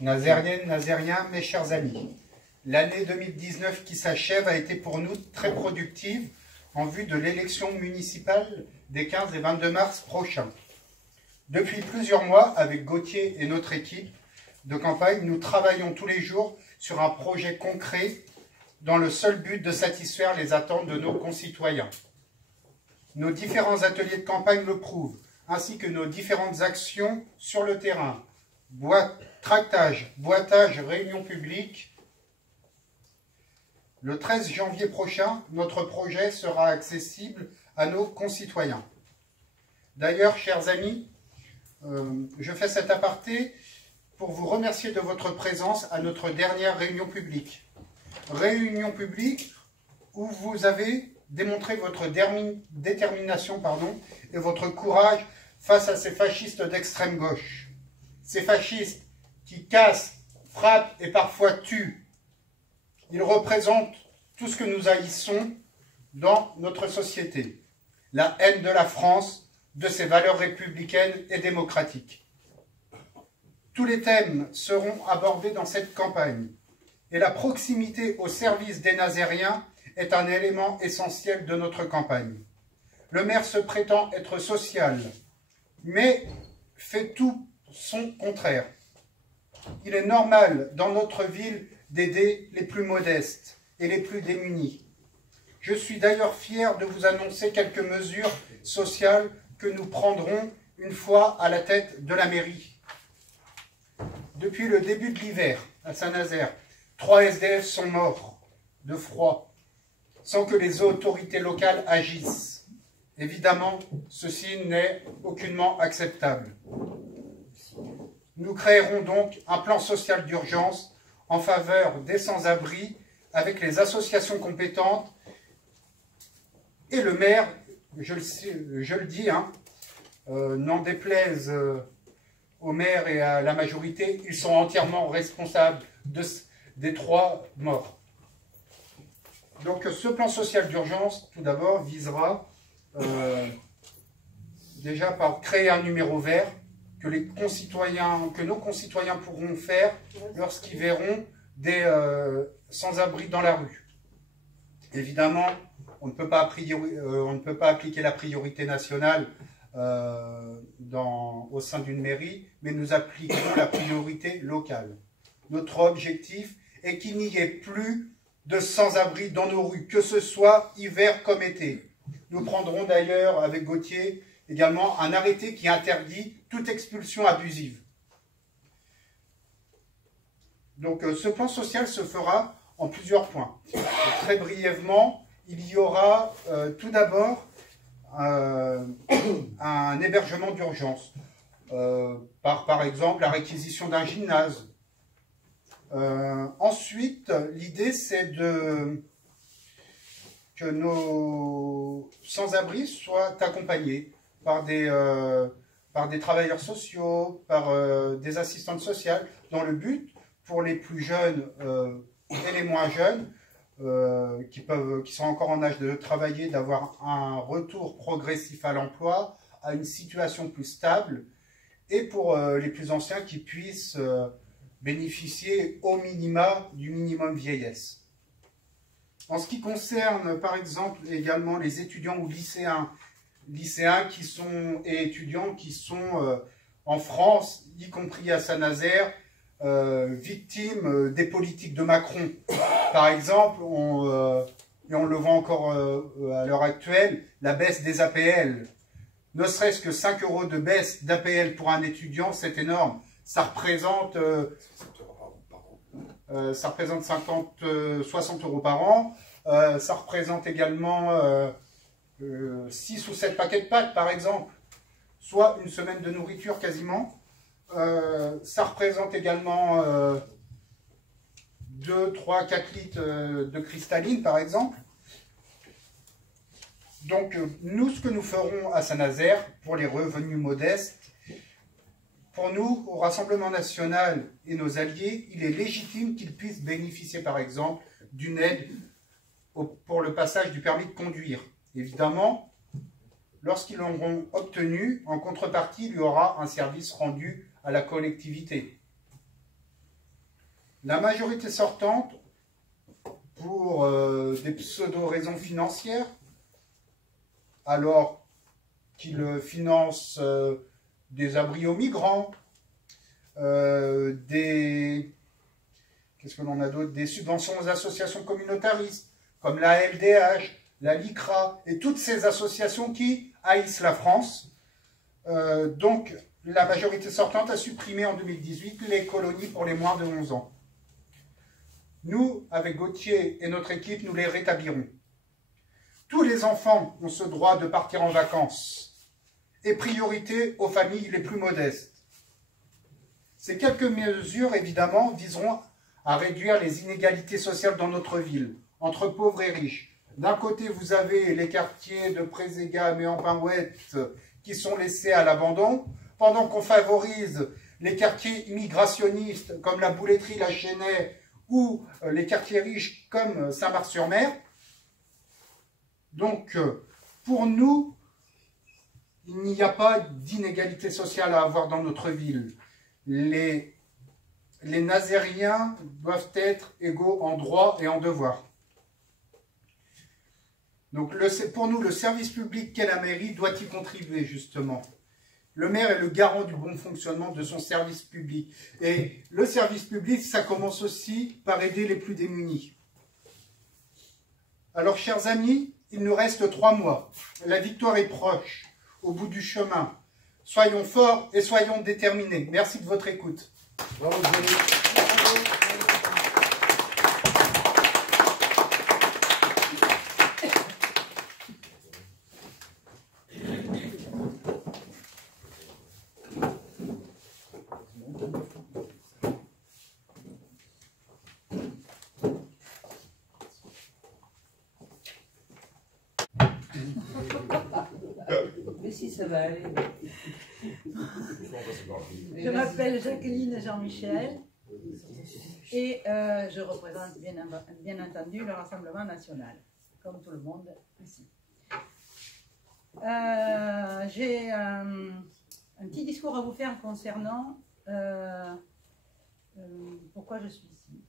Nazériennes, Nazériens, mes chers amis, l'année 2019 qui s'achève a été pour nous très productive en vue de l'élection municipale des 15 et 22 mars prochains. Depuis plusieurs mois, avec Gauthier et notre équipe de campagne, nous travaillons tous les jours sur un projet concret dans le seul but de satisfaire les attentes de nos concitoyens. Nos différents ateliers de campagne le prouvent, ainsi que nos différentes actions sur le terrain. Tractage, boitage, réunions publiques. Le 13 janvier prochain, notre projet sera accessible à nos concitoyens. D'ailleurs, chers amis, je fais cet aparté pour vous remercier de votre présence à notre dernière réunion publique. Réunion publique où vous avez démontré votre détermination et votre courage face à ces fascistes d'extrême gauche. Ces fascistes qui cassent, frappent et parfois tuent. Ils représentent tout ce que nous haïssons dans notre société. La haine de la France, de ses valeurs républicaines et démocratiques. Tous les thèmes seront abordés dans cette campagne. Et la proximité au service des Nazériens est un élément essentiel de notre campagne. Le maire se prétend être social, mais fait tout son contraire. Il est normal dans notre ville d'aider les plus modestes et les plus démunis. Je suis d'ailleurs fier de vous annoncer quelques mesures sociales que nous prendrons une fois à la tête de la mairie. Depuis le début de l'hiver, à Saint-Nazaire, 3 SDF sont morts de froid, sans que les autorités locales agissent. Évidemment, ceci n'est aucunement acceptable. Nous créerons donc un plan social d'urgence en faveur des sans-abri avec les associations compétentes et le maire, je le dis, n'en déplaise au maire et à la majorité, ils sont entièrement responsables des 3 morts. Donc ce plan social d'urgence, tout d'abord, visera déjà par créer un numéro vert que nos concitoyens pourront faire lorsqu'ils verront des sans-abri dans la rue. Évidemment, on ne peut pas appliquer la priorité nationale au sein d'une mairie, mais nous appliquons la priorité locale. Notre objectif est qu'il n'y ait plus de sans-abri dans nos rues, que ce soit hiver comme été. Nous prendrons d'ailleurs avec Gauthier également un arrêté qui interdit toute expulsion abusive. Donc ce plan social se fera en plusieurs points. Très brièvement, il y aura tout d'abord un hébergement d'urgence, par exemple la réquisition d'un gymnase. Ensuite, l'idée c'est que nos sans-abri soient accompagnés par des travailleurs sociaux, par des assistantes sociales, dans le but, pour les plus jeunes et les moins jeunes, qui sont encore en âge de travailler, d'avoir un retour progressif à l'emploi, à une situation plus stable, et pour les plus anciens qui puissent bénéficier au minima du minimum vieillesse. En ce qui concerne, par exemple, également les étudiants ou lycéens et étudiants qui sont en France, y compris à Saint-Nazaire, victimes des politiques de Macron. Par exemple, et on le voit encore à l'heure actuelle, la baisse des APL. Ne serait-ce que 5 € de baisse d'APL pour un étudiant, c'est énorme. Ça représente 60 € par an. Ça représente également 6 ou 7 paquets de pâtes, par exemple, soit une semaine de nourriture quasiment. Ça représente également 2, 3, 4 litres de cristalline, par exemple. Donc, nous, ce que nous ferons à Saint-Nazaire, pour les revenus modestes, pour nous, au Rassemblement national et nos alliés, il est légitime qu'ils puissent bénéficier, par exemple, d'une aide pour le passage du permis de conduire. Évidemment, lorsqu'ils l'auront obtenu, en contrepartie, il y aura un service rendu à la collectivité. La majorité sortante, pour des pseudo-raisons financières, alors qu'ils financent des abris aux migrants, qu'est-ce que l'on a d'autre, des subventions aux associations communautaristes, comme la LDH, la LICRA, et toutes ces associations qui haïssent la France. Donc, la majorité sortante a supprimé en 2018 les colonies pour les moins de 11 ans. Nous, avec Gauthier et notre équipe, nous les rétablirons. Tous les enfants ont ce droit de partir en vacances, et priorité aux familles les plus modestes. Ces quelques mesures, évidemment, viseront à réduire les inégalités sociales dans notre ville, entre pauvres et riches. D'un côté, vous avez les quartiers de Prézégam et Ampinouette qui sont laissés à l'abandon, pendant qu'on favorise les quartiers immigrationnistes comme la Bouletterie, la Chênaie, ou les quartiers riches comme Saint-Marc-sur-Mer. Donc, pour nous, il n'y a pas d'inégalité sociale à avoir dans notre ville. Les Nazériens doivent être égaux en droit et en devoir. Donc, pour nous, le service public qu'est la mairie doit y contribuer, justement. Le maire est le garant du bon fonctionnement de son service public. Et le service public, ça commence aussi par aider les plus démunis. Alors, chers amis, il nous reste 3 mois. La victoire est proche, au bout du chemin. Soyons forts et soyons déterminés. Merci de votre écoute. Bravo, Mais si ça va aller. Je m'appelle Jacqueline Jean-Michel et je représente bien entendu le Rassemblement national, comme tout le monde ici. J'ai un petit discours à vous faire concernant pourquoi je suis ici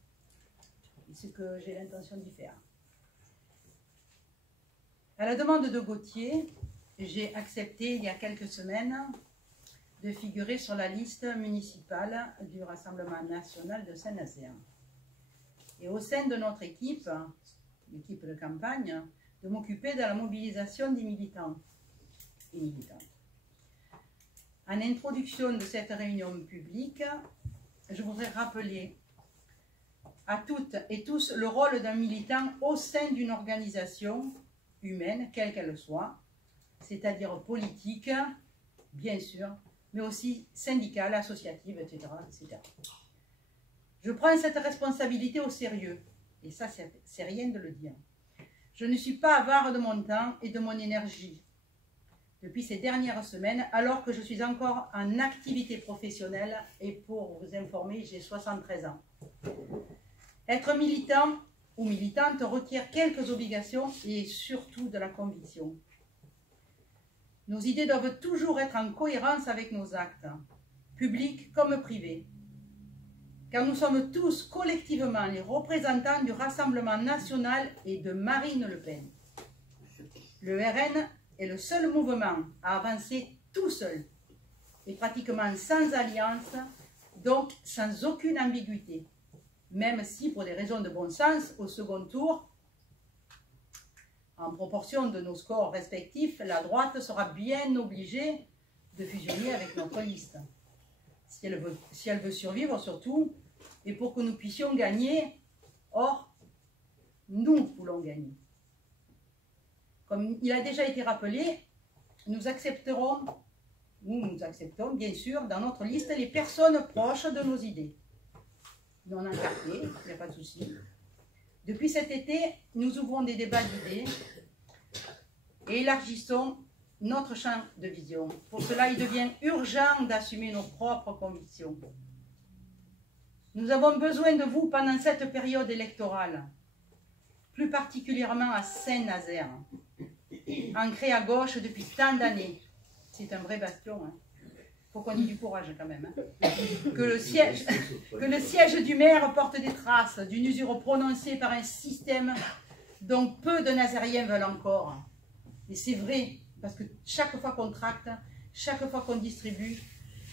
et ce que j'ai l'intention d'y faire. À la demande de Gauthier, j'ai accepté il y a quelques semaines de figurer sur la liste municipale du Rassemblement national de Saint-Nazaire. Et au sein de notre équipe, l'équipe de campagne, de m'occuper de la mobilisation des militants et militantes. En introduction de cette réunion publique, je voudrais rappeler à toutes et tous le rôle d'un militant au sein d'une organisation humaine, quelle qu'elle soit, c'est-à-dire politique, bien sûr, mais aussi syndicale, associative, etc., etc. Je prends cette responsabilité au sérieux, et ça, c'est rien de le dire. Je ne suis pas avare de mon temps et de mon énergie depuis ces dernières semaines, alors que je suis encore en activité professionnelle, et pour vous informer, j'ai 73 ans. Être militant ou militante requiert quelques obligations et surtout de la conviction. Nos idées doivent toujours être en cohérence avec nos actes, publics comme privés, car nous sommes tous collectivement les représentants du Rassemblement national et de Marine Le Pen. Le RN est le seul mouvement à avancer tout seul et pratiquement sans alliance, donc sans aucune ambiguïté, même si pour des raisons de bon sens, au second tour, en proportion de nos scores respectifs, la droite sera bien obligée de fusionner avec notre liste, si elle veut survivre surtout, et pour que nous puissions gagner. Or, nous voulons gagner. Comme il a déjà été rappelé, nous acceptons bien sûr dans notre liste les personnes proches de nos idées. Non encartées, il n'y a pas de souci. Depuis cet été, nous ouvrons des débats d'idées et élargissons notre champ de vision. Pour cela, il devient urgent d'assumer nos propres convictions. Nous avons besoin de vous pendant cette période électorale, plus particulièrement à Saint-Nazaire, ancré à gauche depuis tant d'années. C'est un vrai bastion, hein. faut qu'on ait du courage quand même. Hein. Que le siège du maire porte des traces d'une usure prononcée par un système dont peu de Nazériens veulent encore. Et c'est vrai, parce que chaque fois qu'on tracte, chaque fois qu'on distribue,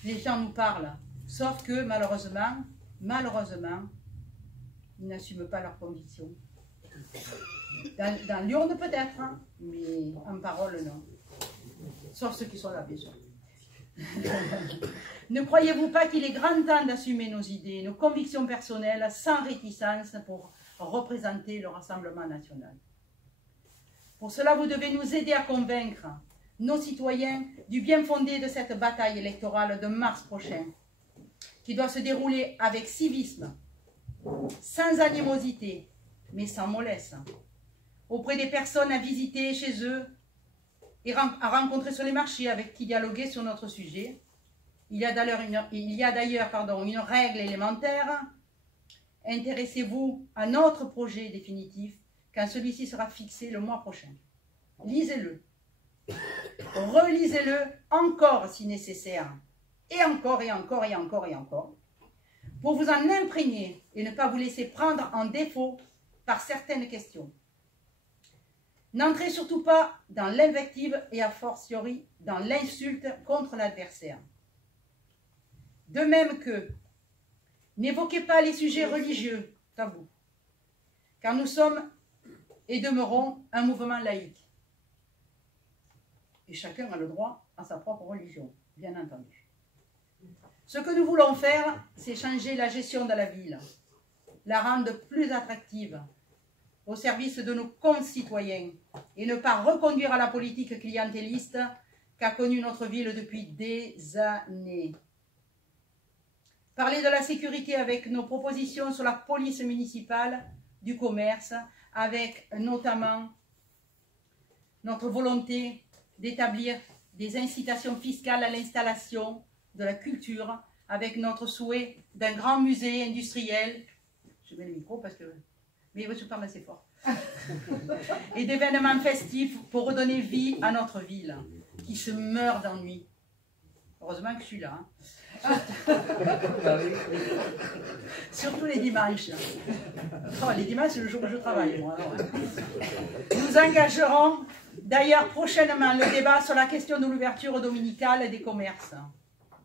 les gens nous parlent. Sauf que malheureusement, ils n'assument pas leurs convictions. Dans l'urne peut-être, hein, mais en parole non. Sauf ceux qui sont là, bien sûr. Ne croyez-vous pas qu'il est grand temps d'assumer nos idées, nos convictions personnelles, sans réticence pour représenter le Rassemblement national? Pour cela, vous devez nous aider à convaincre nos citoyens du bien fondé de cette bataille électorale de mars prochain, qui doit se dérouler avec civisme, sans animosité, mais sans mollesse, auprès des personnes à visiter chez eux et à rencontrer sur les marchés, avec qui dialoguer sur notre sujet. Il y a d'ailleurs une règle élémentaire. Intéressez-vous à notre projet définitif quand celui-ci sera fixé le mois prochain. Lisez-le. Relisez-le encore si nécessaire. Et encore, et encore, et encore, et encore. Pour vous en imprégner et ne pas vous laisser prendre en défaut par certaines questions. N'entrez surtout pas dans l'invective et a fortiori dans l'insulte contre l'adversaire. De même que n'évoquez pas les sujets religieux, tabous, car nous sommes et demeurons un mouvement laïque. Et chacun a le droit à sa propre religion, bien entendu. Ce que nous voulons faire, c'est changer la gestion de la ville, la rendre plus attractive, au service de nos concitoyens, et ne pas reconduire à la politique clientéliste qu'a connue notre ville depuis des années. Parler de la sécurité avec nos propositions sur la police municipale, du commerce, avec notamment notre volonté d'établir des incitations fiscales à l'installation de la culture, avec notre souhait d'un grand musée industriel, je mets le micro parce que, mais je parle assez fort, et d'événements festifs pour redonner vie à notre ville, qui se meurt d'ennui. Heureusement que je suis là. Hein. Surtout les dimanches. Oh, les dimanches, c'est le jour où je travaille, moi. Alors, hein. Nous engagerons d'ailleurs prochainement le débat sur la question de l'ouverture dominicale des commerces.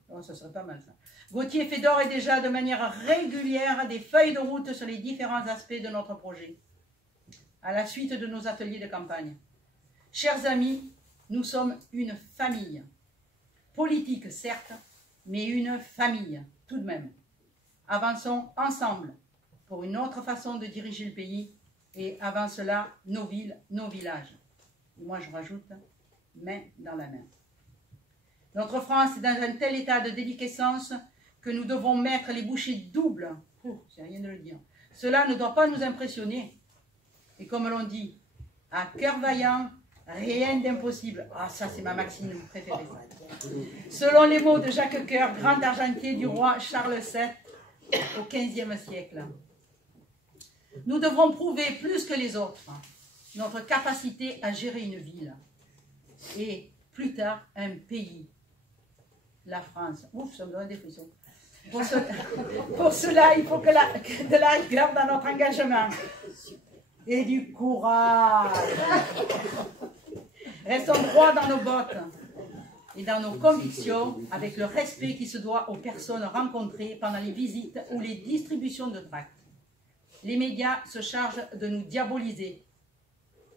Oh, ça serait pas mal, ça. Gauthier fait d'ores et déjà de manière régulière des feuilles de route sur les différents aspects de notre projet, à la suite de nos ateliers de campagne. Chers amis, nous sommes une famille. Politique, certes, mais une famille, tout de même. Avançons ensemble pour une autre façon de diriger le pays et avant cela, nos villes, nos villages. Et moi, je rajoute, main dans la main. Notre France est dans un tel état de déliquescence que nous devons mettre les bouchées doubles. C'est rien de le dire. Cela ne doit pas nous impressionner. Et comme l'on dit, à cœur vaillant, rien d'impossible. Ah, ça, c'est ma maxime préférée. Selon les mots de Jacques Coeur, grand argentier du roi Charles VII au XVe siècle. Nous devrons prouver plus que les autres notre capacité à gérer une ville. Et plus tard, un pays. La France. Ouf, ça me donne des frissons. Pour cela, il faut de la rigueur dans notre engagement. Et du courage. Restons droits dans nos bottes et dans nos convictions avec le respect qui se doit aux personnes rencontrées pendant les visites ou les distributions de tracts. Les médias se chargent de nous diaboliser.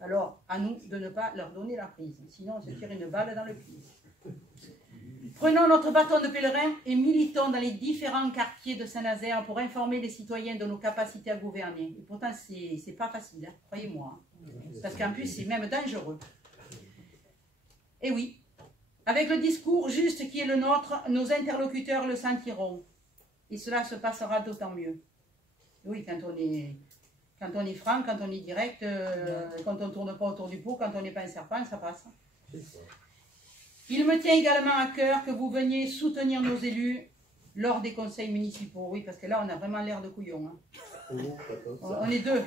Alors, à nous de ne pas leur donner la prise, sinon on se tire une balle dans le pied. Prenons notre bâton de pèlerin et militons dans les différents quartiers de Saint-Nazaire pour informer les citoyens de nos capacités à gouverner. Et pourtant, c'est pas facile, hein, croyez-moi. Hein. Parce qu'en plus, c'est même dangereux. Et oui, avec le discours juste qui est le nôtre, nos interlocuteurs le sentiront. Et cela se passera d'autant mieux. Oui, quand on est franc, quand on est direct, quand on ne tourne pas autour du pot, quand on n'est pas un serpent, ça passe. Il me tient également à cœur que vous veniez soutenir nos élus lors des conseils municipaux. Oui, parce que là, on a vraiment l'air de couillons. Hein. On est deux.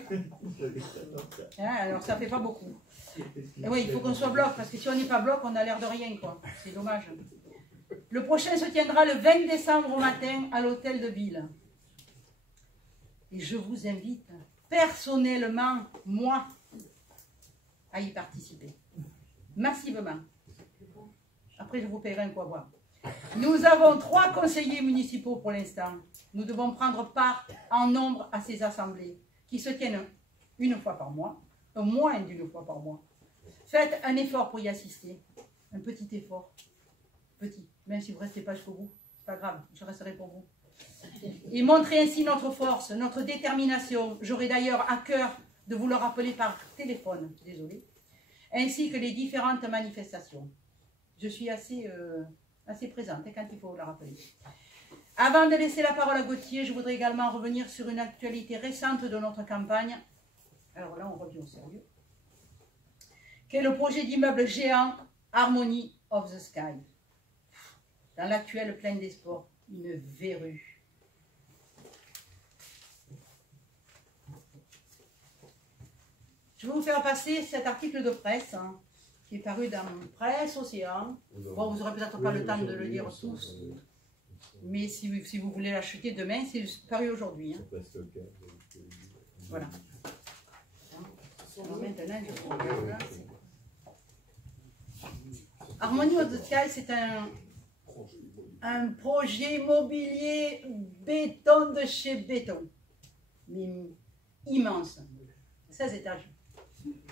Hein, alors, ça ne fait pas beaucoup. Et oui, il faut qu'on soit bloc, parce que si on n'est pas bloc, on a l'air de rien, quoi. C'est dommage. Le prochain se tiendra le 20 décembre au matin à l'hôtel de ville. Et je vous invite personnellement, moi, à y participer. Massivement. Après, je vous paierai un pourboire. Nous avons 3 conseillers municipaux pour l'instant. Nous devons prendre part en nombre à ces assemblées qui se tiennent une fois par mois, moins d'une fois par mois. Faites un effort pour y assister. Un petit effort. Petit. Même si vous ne restez pas jusqu'au bout, c'est pas grave, je resterai pour vous. Et montrez ainsi notre force, notre détermination. J'aurai d'ailleurs à cœur de vous le rappeler par téléphone, désolé, ainsi que les différentes manifestations. Je suis assez présente quand il faut la rappeler. Avant de laisser la parole à Gauthier, je voudrais également revenir sur une actualité récente de notre campagne. Alors là, on revient au sérieux. Qu'est le projet d'immeuble géant Harmony of the Sky. Dans l'actuelle plaine des sports, une verrue. Je vais vous faire passer cet article de presse qui est paru dans Presse Océan. Bon, vous n'aurez peut-être pas le temps de le lire tous, mais si vous voulez l'acheter demain, c'est paru aujourd'hui. Voilà. Alors maintenant, je vous regarde là. Harmony of the Sky, c'est un projet immobilier béton de chez béton, mais immense, 16 étages.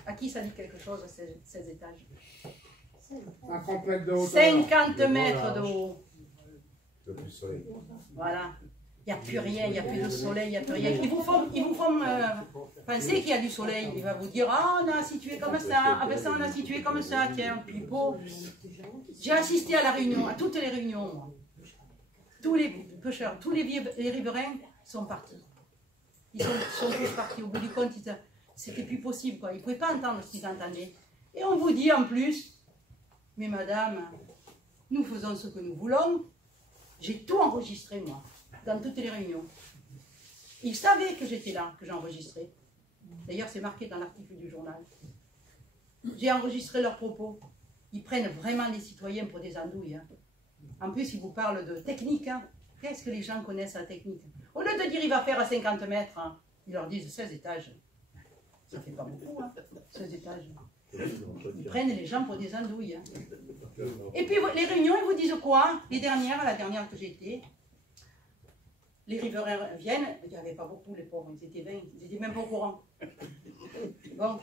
À qui ça dit quelque chose, 16 étages? Un complexe de hauteur. 50 mètres de haut. Voilà. Il n'y a plus rien, il n'y a plus de soleil, il n'y a plus rien. Ils vous font penser qu'il y a du soleil. Il va vous dire, ah, on a situé comme ça, ah ben ça on a situé comme ça, tiens, pipeau. J'ai assisté à la réunion, à toutes les réunions, moi. Tous les pêcheurs, tous les riverains sont partis. Ils sont tous partis. Au bout du compte, c'était plus possible, quoi. Ils ne pouvaient pas entendre ce qu'ils entendaient. Et on vous dit en plus, mais madame, nous faisons ce que nous voulons. J'ai tout enregistré, moi, dans toutes les réunions. Ils savaient que j'étais là, que j'enregistrais. D'ailleurs, c'est marqué dans l'article du journal. J'ai enregistré leurs propos. Ils prennent vraiment les citoyens pour des andouilles. Hein. En plus, ils vous parlent de technique. Hein. Qu'est-ce que les gens connaissent la technique? Au lieu de dire il va faire à 50 mètres, hein, ils leur disent 16 étages. Ça fait pas beaucoup, hein, 16 étages. Ils prennent les gens pour des andouilles. Hein. Et puis les réunions, ils vous disent quoi? La dernière que j'ai été, les riverains viennent, il n'y avait pas beaucoup les pauvres, ils étaient 20, ils n'étaient même pas au courant. Bon,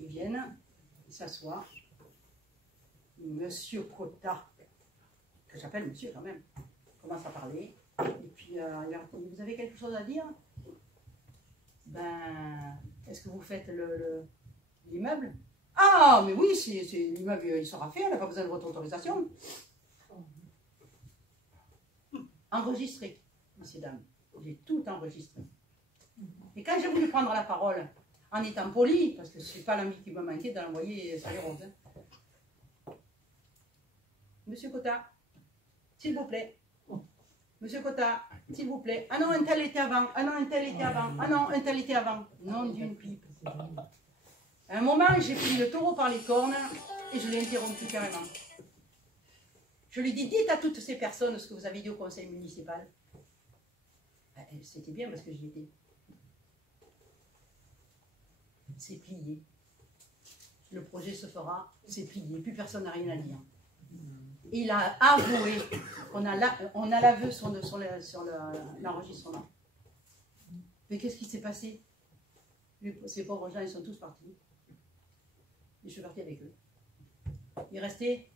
ils viennent, ils s'assoient. Monsieur Cotta, que j'appelle monsieur quand même, commence à parler. Et puis il leur dit, vous avez quelque chose à dire? Ben, est-ce que vous faites l'immeuble? Ah, mais oui, l'immeuble, il sera fait, on n'a pas besoin de votre autorisation. Enregistré, messieurs, dames. J'ai tout enregistré. Et quand j'ai voulu prendre la parole, en étant poli, parce que ce n'est pas l'ami qui m'a manqué de l'envoyer sur les roses. Hein. Monsieur Cotta, s'il vous plaît. Monsieur Cotta, s'il vous plaît. Ah non, un tel était avant. Ah non, un tel était avant. Ah non, un tel était avant. Non, d'une pipe. À un moment, j'ai pris le taureau par les cornes et je l'ai interrompu carrément. Je lui ai dit, dites à toutes ces personnes ce que vous avez dit au conseil municipal. C'était bien parce que j'y étais. C'est plié. Le projet se fera, c'est plié. Plus personne n'a rien à dire. Il a avoué, on a l'aveu sur l'enregistrement. Mais qu'est-ce qui s'est passé? Ces pauvres gens, ils sont tous partis. Et je suis partie avec eux. Il restait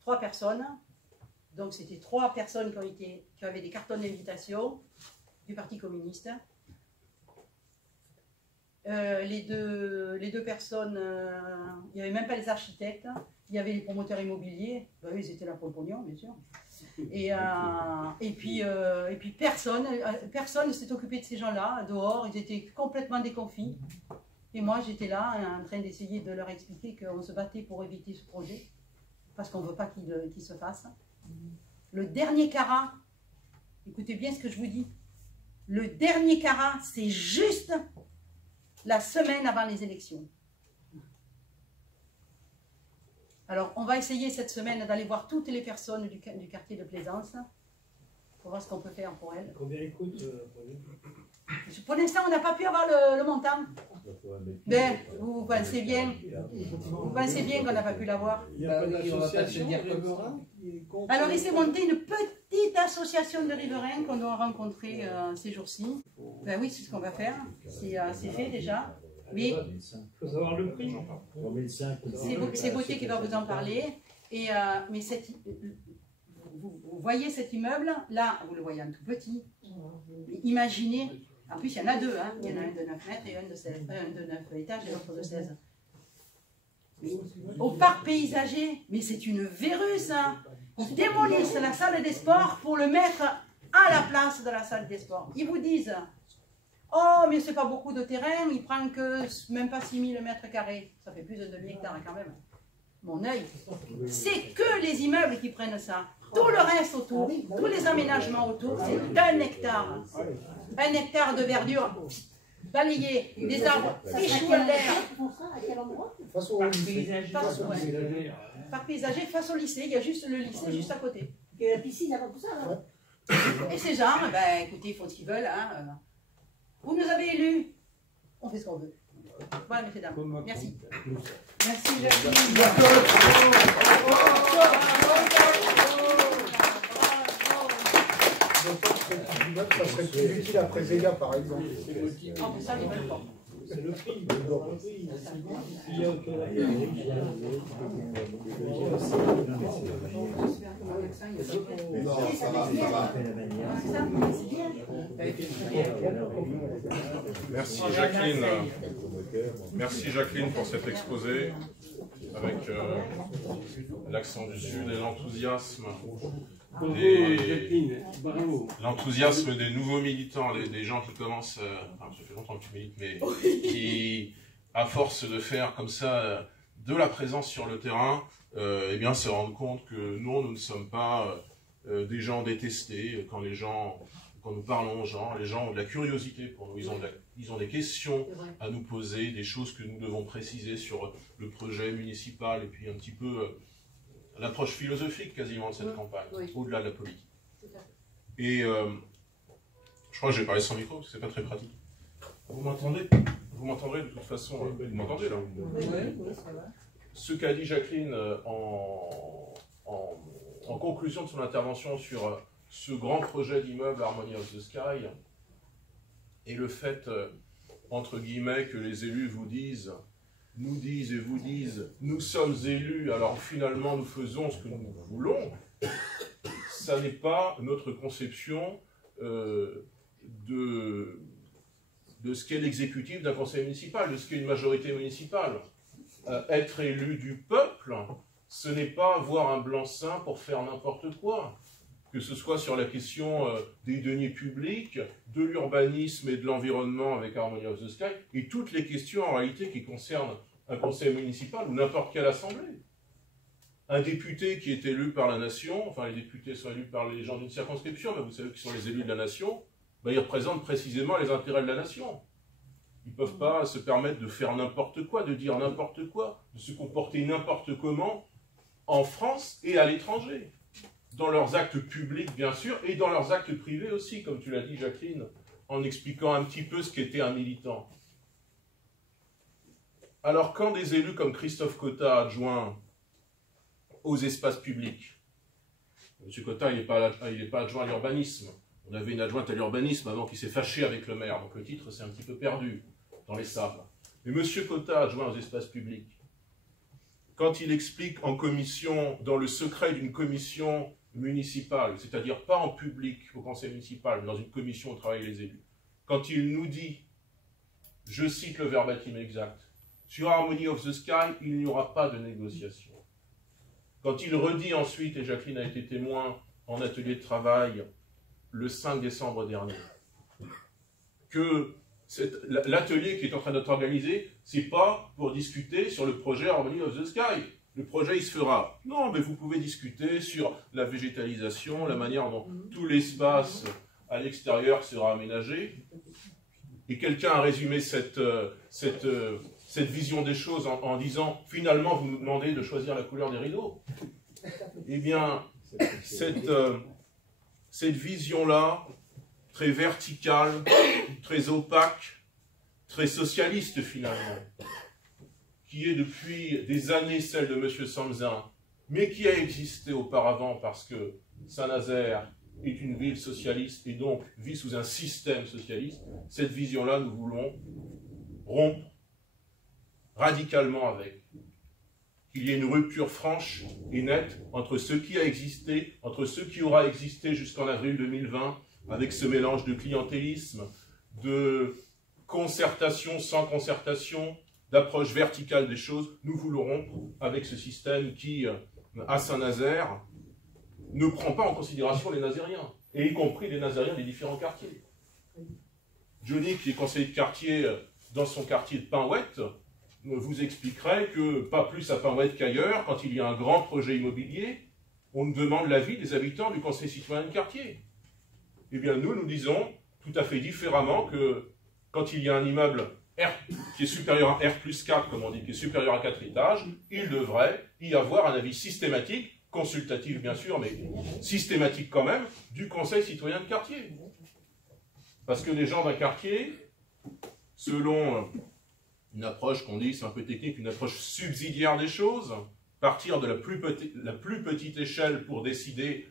3 personnes. Donc c'était 3 personnes qui avaient des cartons d'invitation du Parti communiste. Les deux personnes, il n'y avait même pas les architectes, il y avait les promoteurs immobiliers, ben, ils étaient là pour le pognon, bien sûr. Et puis personne ne s'est occupé de ces gens-là, dehors, ils étaient complètement déconfits. Et moi, j'étais là en train d'essayer de leur expliquer qu'on se battait pour éviter ce projet, parce qu'on ne veut pas qu'il se fasse. Le dernier carat, écoutez bien ce que je vous dis, le dernier carat, c'est juste la semaine avant les élections. Alors, on va essayer cette semaine d'aller voir toutes les personnes du quartier de Plaisance pour voir ce qu'on peut faire pour elles. Combien il coûte Pour l'instant, on n'a pas pu avoir le montant. Mais vous pensez bien qu'on n'a pas pu l'avoir. Il n'y a pas d'association riverain? Alors, il s'est monté une petite association de riverains qu'on doit rencontrer ces jours-ci. Ben oui, c'est ce qu'on va faire. C'est fait déjà. Mais Il faut savoir le prix. c'est Gauthier qui va vous en parler. Et, mais vous voyez cet immeuble, là, vous le voyez en tout petit. Mais imaginez, en plus il y en a deux, hein. Il y en a un de 9 mètres et un de 16, un de 9 étages et l'autre de 16. Mais, au parc paysager, mais c'est une verrue ça. Ils démolissent la salle des sports pour le mettre à la place de la salle des sports. Ils vous disent, oh mais c'est pas beaucoup de terrain, il prend que même pas 6000 mètres carrés. Ça fait plus de 2000 hectares quand même. Mon œil, c'est que les immeubles qui prennent ça. Tout le reste autour, tous les aménagements autour, c'est 1 hectare. 1 hectare de verdure balayée, des arbres fichus à l'air. Face au lycée. Parc paysager face au lycée, il y a juste le lycée juste à côté. Et la piscine avant tout ça, alors. Et ces gens, ben, écoutez, ils font ce qu'ils veulent. Hein. Vous nous avez élus, on fait ce qu'on veut. Voilà, messieurs, dames. Merci. Merci, Jacqueline. Ça serait plus utile après Zéga, par exemple. Ah, mais ça, ils veulent pas. C'est le prix. Non, ça va, ça va. Merci Jacqueline. Merci Jacqueline pour cet exposé avec l'accent du Sud et l'enthousiasme. L'enthousiasme des nouveaux militants, des gens qui commencent, enfin, ça fait longtemps que tu milites, mais qui, à force de faire comme ça de la présence sur le terrain, eh bien, se rendent compte que non, nous ne sommes pas des gens détestés. Quand nous parlons aux gens, les gens ont de la curiosité pour nous, ils ont des questions à nous poser, des choses que nous devons préciser sur le projet municipal et puis un petit peu l'approche philosophique quasiment de cette campagne, au-delà de la politique. Et je crois que j'ai parlé sans micro, parce que c'est pas très pratique. Vous m'entendez? Vous m'entendrez de toute façon, vous m'entendez là? Oui, ça va. Ce qu'a dit Jacqueline en conclusion de son intervention sur ce grand projet d'immeuble Harmony of the Sky, et le fait, entre guillemets, que les élus vous disent, nous disent et vous disent, nous sommes élus, alors finalement nous faisons ce que nous voulons, ça n'est pas notre conception de ce qu'est l'exécutif d'un conseil municipal, de ce qu'est une majorité municipale. Être élu du peuple, ce n'est pas avoir un blanc-seing pour faire n'importe quoi. Que ce soit sur la question des deniers publics, de l'urbanisme et de l'environnement avec Harmony of the Sky, et toutes les questions en réalité qui concernent un conseil municipal ou n'importe quelle assemblée. Un député qui est élu par la nation, enfin les députés sont élus par les gens d'une circonscription, mais vous savez qui sont les élus de la nation, ben, ils représentent précisément les intérêts de la nation. Ils ne peuvent pas se permettre de faire n'importe quoi, de dire n'importe quoi, de se comporter n'importe comment en France et à l'étranger. Dans leurs actes publics, bien sûr, et dans leurs actes privés aussi, comme tu l'as dit, Jacqueline, en expliquant un petit peu ce qu'était un militant. Alors, quand des élus comme Christophe Cotta, adjoint aux espaces publics, M. Cotta, il n'est pas adjoint à l'urbanisme. On avait une adjointe à l'urbanisme avant qu'il s'est fâché avec le maire, donc le titre s'est un petit peu perdu dans les sables. Mais M. Cotta, adjoint aux espaces publics, quand il explique en commission, dans le secret d'une commission municipale, c'est-à-dire pas en public au conseil municipal, mais dans une commission où travaillent les élus, quand il nous dit, je cite le verbatim exact, sur Harmony of the Sky, il n'y aura pas de négociation. Quand il redit ensuite, et Jacqueline a été témoin en atelier de travail le 5 décembre dernier, que l'atelier qui est en train d'être organisé, c'est pas pour discuter sur le projet Harmony of the Sky. Le projet, il se fera. Non, mais vous pouvez discuter sur la végétalisation, la manière dont tout l'espace à l'extérieur sera aménagé. Et quelqu'un a résumé cette cette vision des choses en disant, finalement, vous nous demandez de choisir la couleur des rideaux. Eh bien, cette vision-là, très verticale, très opaque, très socialiste finalement, qui est depuis des années celle de M. Samzin, mais qui a existé auparavant parce que Saint-Nazaire est une ville socialiste et donc vit sous un système socialiste, cette vision-là, nous voulons rompre radicalement avec. Qu'il y ait une rupture franche et nette entre ce qui a existé, entre ce qui aura existé jusqu'en avril 2020, avec ce mélange de clientélisme, de concertation sans concertation, d'approche verticale des choses. Nous voulons rompre avec ce système qui, à Saint-Nazaire, ne prend pas en considération les Nazériens, et y compris les Nazériens des différents quartiers. Johnny, qui est conseiller de quartier dans son quartier de Pinouette, vous expliquerait que, pas plus à Pinouette qu'ailleurs, quand il y a un grand projet immobilier, on demande l'avis des habitants du conseil citoyen de quartier. Eh bien, nous disons tout à fait différemment que quand il y a un immeuble R, qui est supérieur à R+4, comme on dit, qui est supérieur à 4 étages, il devrait y avoir un avis systématique, consultatif bien sûr, mais systématique quand même, du conseil citoyen de quartier. Parce que les gens d'un quartier, selon une approche qu'on dit, c'est un peu technique, une approche subsidiaire des choses, partir de la plus petite échelle pour décider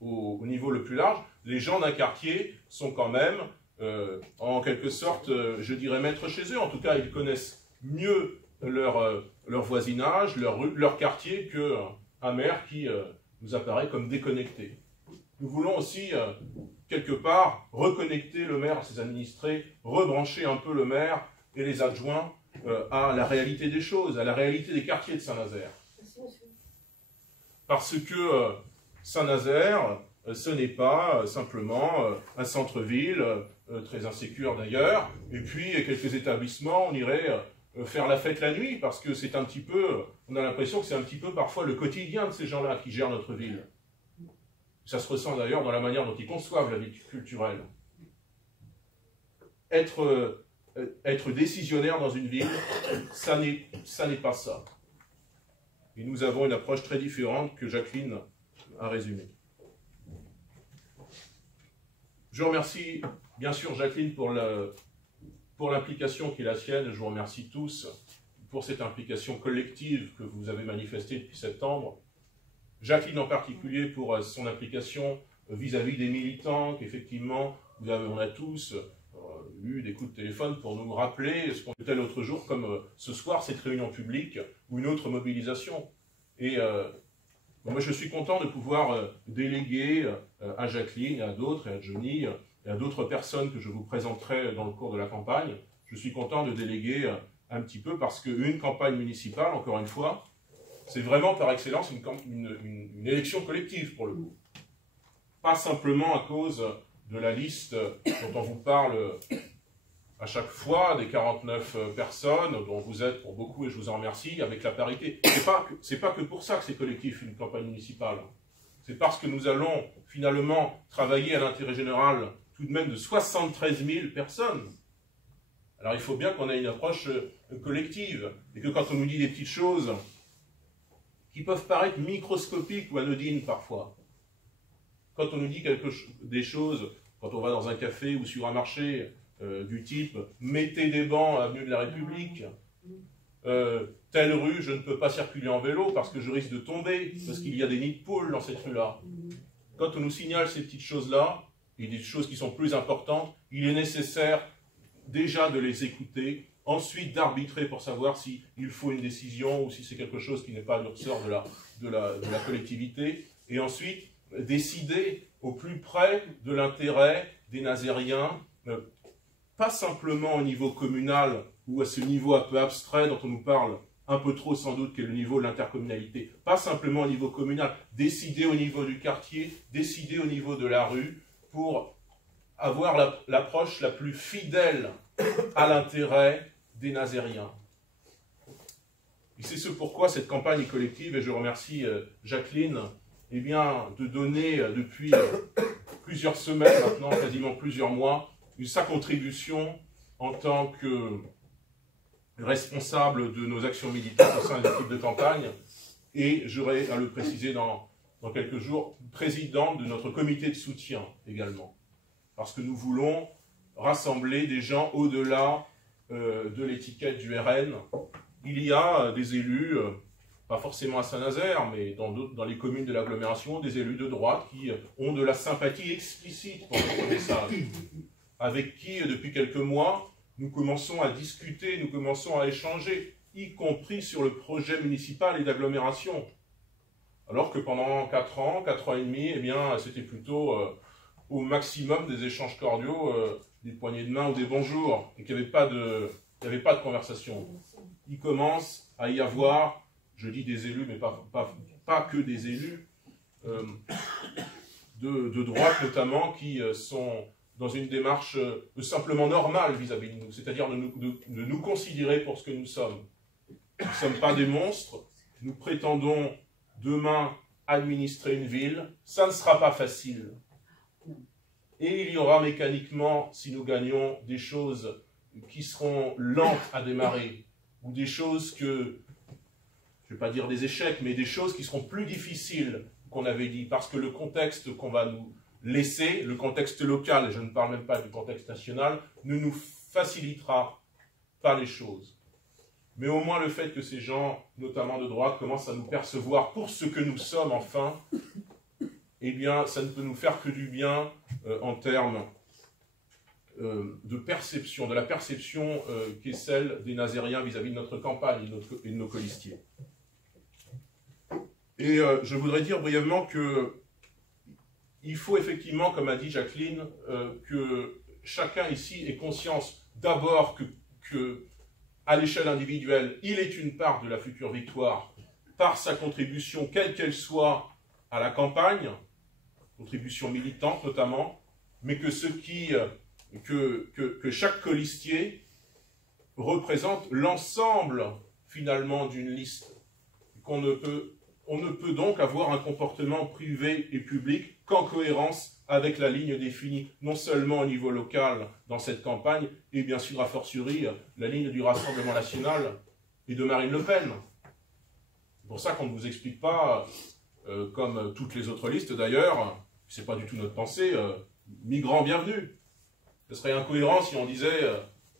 au niveau le plus large, les gens d'un quartier sont quand même, en quelque sorte, je dirais, maîtres chez eux. En tout cas, ils connaissent mieux leur voisinage, leur quartier, qu'un maire qui nous apparaît comme déconnecté. Nous voulons aussi, quelque part, reconnecter le maire à ses administrés, rebrancher un peu le maire et les adjoints à la réalité des choses, à la réalité des quartiers de Saint-Nazaire. Parce que Saint-Nazaire, ce n'est pas simplement un centre-ville, très insécure d'ailleurs, et puis quelques établissements, on irait faire la fête la nuit, parce que c'est un petit peu, on a l'impression que c'est un petit peu parfois le quotidien de ces gens-là qui gèrent notre ville. Ça se ressent d'ailleurs dans la manière dont ils conçoivent la vie culturelle. Être décisionnaire dans une ville, ça n'est pas ça. Et nous avons une approche très différente que Jacqueline a résumée. Je remercie bien sûr Jacqueline pour l'implication qui est la sienne. Je vous remercie tous pour cette implication collective que vous avez manifestée depuis septembre. Jacqueline en particulier pour son implication vis-à-vis des militants, qu'effectivement on a tous eu des coups de téléphone pour nous rappeler ce qu'on fait tel autre jour, comme ce soir, cette réunion publique ou une autre mobilisation. Et moi, je suis content de pouvoir déléguer à Jacqueline, à d'autres, et à Johnny, et à d'autres personnes que je vous présenterai dans le cours de la campagne. Je suis content de déléguer un petit peu parce qu'une campagne municipale, encore une fois, c'est vraiment par excellence une élection collective pour le coup. Pas simplement à cause de la liste dont on vous parle à chaque fois, des 49 personnes dont vous êtes pour beaucoup, et je vous en remercie, avec la parité. C'est pas que pour ça que c'est collectif, une campagne municipale. C'est parce que nous allons finalement travailler à l'intérêt général tout de même de 73 000 personnes. Alors il faut bien qu'on ait une approche collective, et que quand on nous dit des petites choses qui peuvent paraître microscopiques ou anodines parfois, quand on nous dit des choses, quand on va dans un café ou sur un marché du type « mettez des bancs à l'avenue de la République », telle rue, je ne peux pas circuler en vélo parce que je risque de tomber, parce qu'il y a des nids de poules dans cette rue-là. Quand on nous signale ces petites choses-là, et des choses qui sont plus importantes, il est nécessaire déjà de les écouter, ensuite d'arbitrer pour savoir s'il faut une décision ou si c'est quelque chose qui n'est pas du ressort de la collectivité, et ensuite décider au plus près de l'intérêt des Nazériens, pas simplement au niveau communal ou à ce niveau un peu abstrait dont on nous parle un peu trop sans doute, qui est le niveau de l'intercommunalité, pas simplement au niveau communal, décider au niveau du quartier, décider au niveau de la rue, pour avoir l'approche la plus fidèle à l'intérêt des Nazériens. Et c'est ce pourquoi cette campagne est collective, et je remercie Jacqueline eh bien, de donner depuis plusieurs semaines maintenant, quasiment plusieurs mois, sa contribution en tant responsable de nos actions militantes au sein de l'équipe de campagne, et j'aurai à le préciser dans quelques jours, président de notre comité de soutien également. Parce que nous voulons rassembler des gens au-delà de l'étiquette du RN. Il y a des élus, pas forcément à Saint-Nazaire, mais dans les communes de l'agglomération, des élus de droite qui ont de la sympathie explicite pour notre message, avec qui, depuis quelques mois, nous commençons à discuter, nous commençons à échanger, y compris sur le projet municipal et d'agglomération. Alors que pendant 4 ans et demi, eh bien, c'était plutôt au maximum des échanges cordiaux, des poignées de main ou des bonjours, et qu'il n'y avait pas de conversation. Il commence à y avoir, je dis des élus, mais pas que des élus, de droite notamment, qui sont dans une démarche simplement normale vis-à-vis de nous, c'est-à-dire de nous considérer pour ce que nous sommes. Nous ne sommes pas des monstres, nous prétendons demain administrer une ville, ça ne sera pas facile. Et il y aura mécaniquement, si nous gagnons, des choses qui seront lentes à démarrer, ou des choses que, je ne vais pas dire des échecs, mais des choses qui seront plus difficiles qu'on avait dit, parce que le contexte qu'on va nous laisser, le contexte local, et je ne parle même pas du contexte national, ne nous facilitera pas les choses. Mais au moins le fait que ces gens, notamment de droite, commencent à nous percevoir pour ce que nous sommes enfin, eh bien, ça ne peut nous faire que du bien en termes de perception, de la perception qui est celle des Nazériens vis-à-vis de notre campagne et de nos colistiers. Et je voudrais dire brièvement que il faut effectivement, comme a dit Jacqueline, que chacun ici ait conscience d'abord que à l'échelle individuelle, il est une part de la future victoire par sa contribution, quelle qu'elle soit, à la campagne, contribution militante notamment, mais que que chaque colistier représente l'ensemble finalement d'une liste. On ne peut donc avoir un comportement privé et public qu'en cohérence avec la ligne définie, non seulement au niveau local dans cette campagne, et bien sûr a fortiori la ligne du Rassemblement national et de Marine Le Pen. C'est pour ça qu'on ne vous explique pas, comme toutes les autres listes d'ailleurs, c'est pas du tout notre pensée, migrants bienvenue. Ce serait incohérent si on disait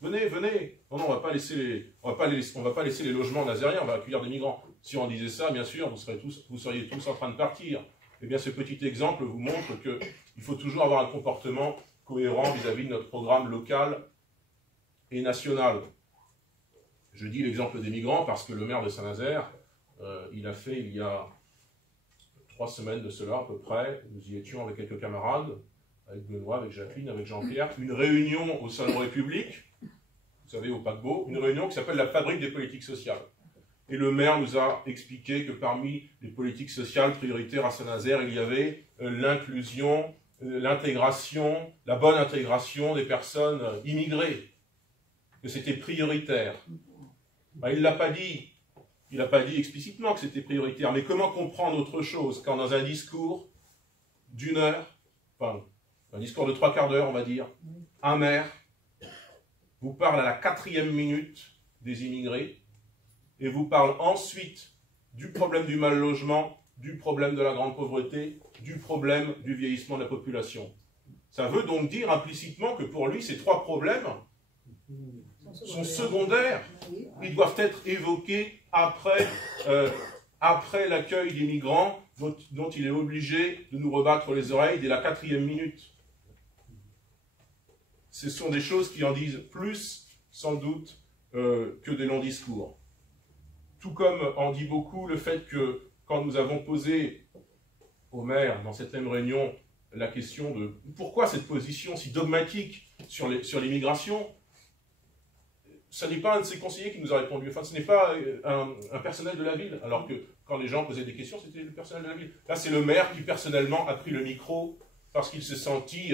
venez, venez. Non, non, on va pas laisser les logements nazériens, on va accueillir des migrants. Si on disait ça, bien sûr, vous seriez tous en train de partir. Eh bien, ce petit exemple vous montre qu'il faut toujours avoir un comportement cohérent vis-à-vis de notre programme local et national. Je dis l'exemple des migrants parce que le maire de Saint-Nazaire, il a fait, il y a 3 semaines de cela à peu près, nous y étions avec quelques camarades, avec Benoît, avec Jacqueline, avec Jean-Pierre, une réunion au Salon République, vous savez, au paquebot, une réunion qui s'appelle la Fabrique des politiques sociales. Et le maire nous a expliqué que parmi les politiques sociales prioritaires à Saint-Nazaire, il y avait l'inclusion, l'intégration, la bonne intégration des personnes immigrées, que c'était prioritaire. Ben, il ne l'a pas dit explicitement que c'était prioritaire, mais comment comprendre autre chose quand dans un discours d'1 heure, enfin, un discours de 3/4 d'heure, on va dire, un maire vous parle à la 4e minute des immigrés, et vous parle ensuite du problème du mal logement, du problème de la grande pauvreté, du problème du vieillissement de la population. Ça veut donc dire implicitement que pour lui, ces 3 problèmes sont secondaires. Ils doivent être évoqués après l'accueil des migrants dont il est obligé de nous rebattre les oreilles dès la 4e minute. Ce sont des choses qui en disent plus, sans doute, que des longs discours. Tout comme en dit beaucoup le fait que, quand nous avons posé au maire, dans cette même réunion, la question de pourquoi cette position si dogmatique sur l'immigration, ce n'est pas un de ses conseillers qui nous a répondu, enfin ce n'est pas un personnel de la ville, alors que quand les gens posaient des questions, c'était le personnel de la ville. Là, c'est le maire qui personnellement a pris le micro parce qu'il s'est senti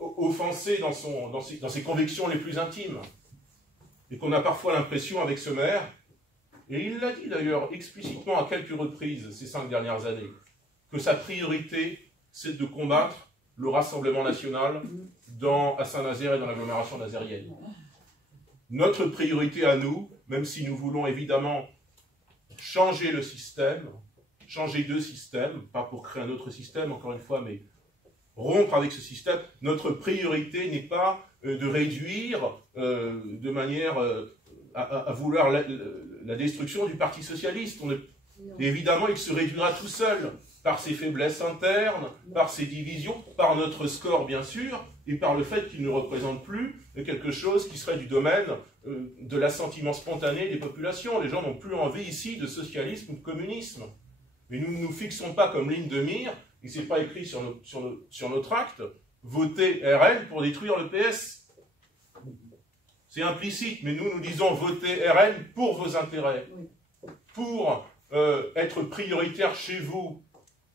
offensé dans ses convictions les plus intimes. Et qu'on a parfois l'impression avec ce maire, et il l'a dit d'ailleurs explicitement à quelques reprises ces 5 dernières années, que sa priorité, c'est de combattre le Rassemblement national à Saint-Nazaire et dans l'agglomération nazérienne. Notre priorité à nous, même si nous voulons évidemment changer le système, changer de système, pas pour créer un autre système, encore une fois, mais rompre avec ce système, notre priorité n'est pas de réduire de manière à vouloir la destruction du Parti socialiste. Évidemment, il se réduira tout seul, par ses faiblesses internes, par ses divisions, par notre score bien sûr, et par le fait qu'il ne représente plus quelque chose qui serait du domaine de l'assentiment spontané des populations. Les gens n'ont plus envie ici de socialisme ou de communisme. Mais nous ne nous fixons pas comme ligne de mire, et ce n'est pas écrit sur notre acte, voter RN pour détruire le PS. C'est implicite, mais nous disons voter RN pour vos intérêts, pour être prioritaire chez vous,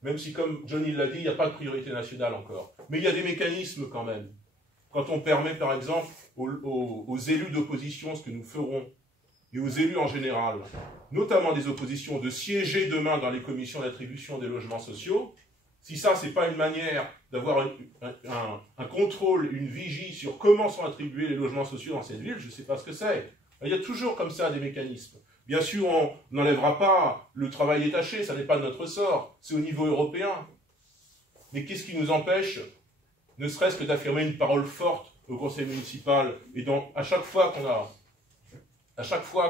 même si, comme Johnny l'a dit, il n'y a pas de priorité nationale encore. Mais il y a des mécanismes quand même. Quand on permet, par exemple, aux élus d'opposition, ce que nous ferons, et aux élus en général, notamment des oppositions, de siéger demain dans les commissions d'attribution des logements sociaux, si ça, ce n'est pas une manière d'avoir un contrôle, une vigie sur comment sont attribués les logements sociaux dans cette ville, je ne sais pas ce que c'est. Il y a toujours comme ça des mécanismes. Bien sûr, on n'enlèvera pas le travail détaché, ça n'est pas de notre sort, c'est au niveau européen. Mais qu'est-ce qui nous empêche, ne serait-ce que d'affirmer une parole forte au conseil municipal, et donc à chaque fois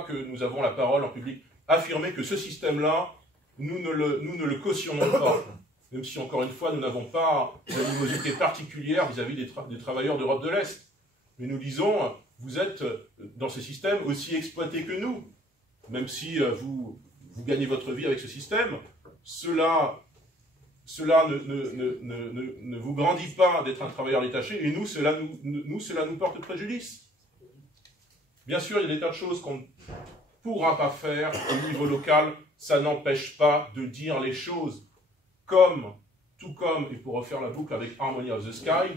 que nous avons la parole en public, affirmer que ce système-là, nous ne le cautionnons pas. Même si, encore une fois, nous n'avons pas d'animosité particulière vis-à-vis des travailleurs d'Europe de l'Est. Mais nous disons, vous êtes dans ce système aussi exploités que nous. Même si vous gagnez votre vie avec ce système, cela ne vous brandit pas d'être un travailleur détaché, et cela nous porte préjudice. Bien sûr, il y a des tas de choses qu'on ne pourra pas faire au niveau local, ça n'empêche pas de dire les choses. Tout comme, et pour refaire la boucle avec Harmony of the Sky,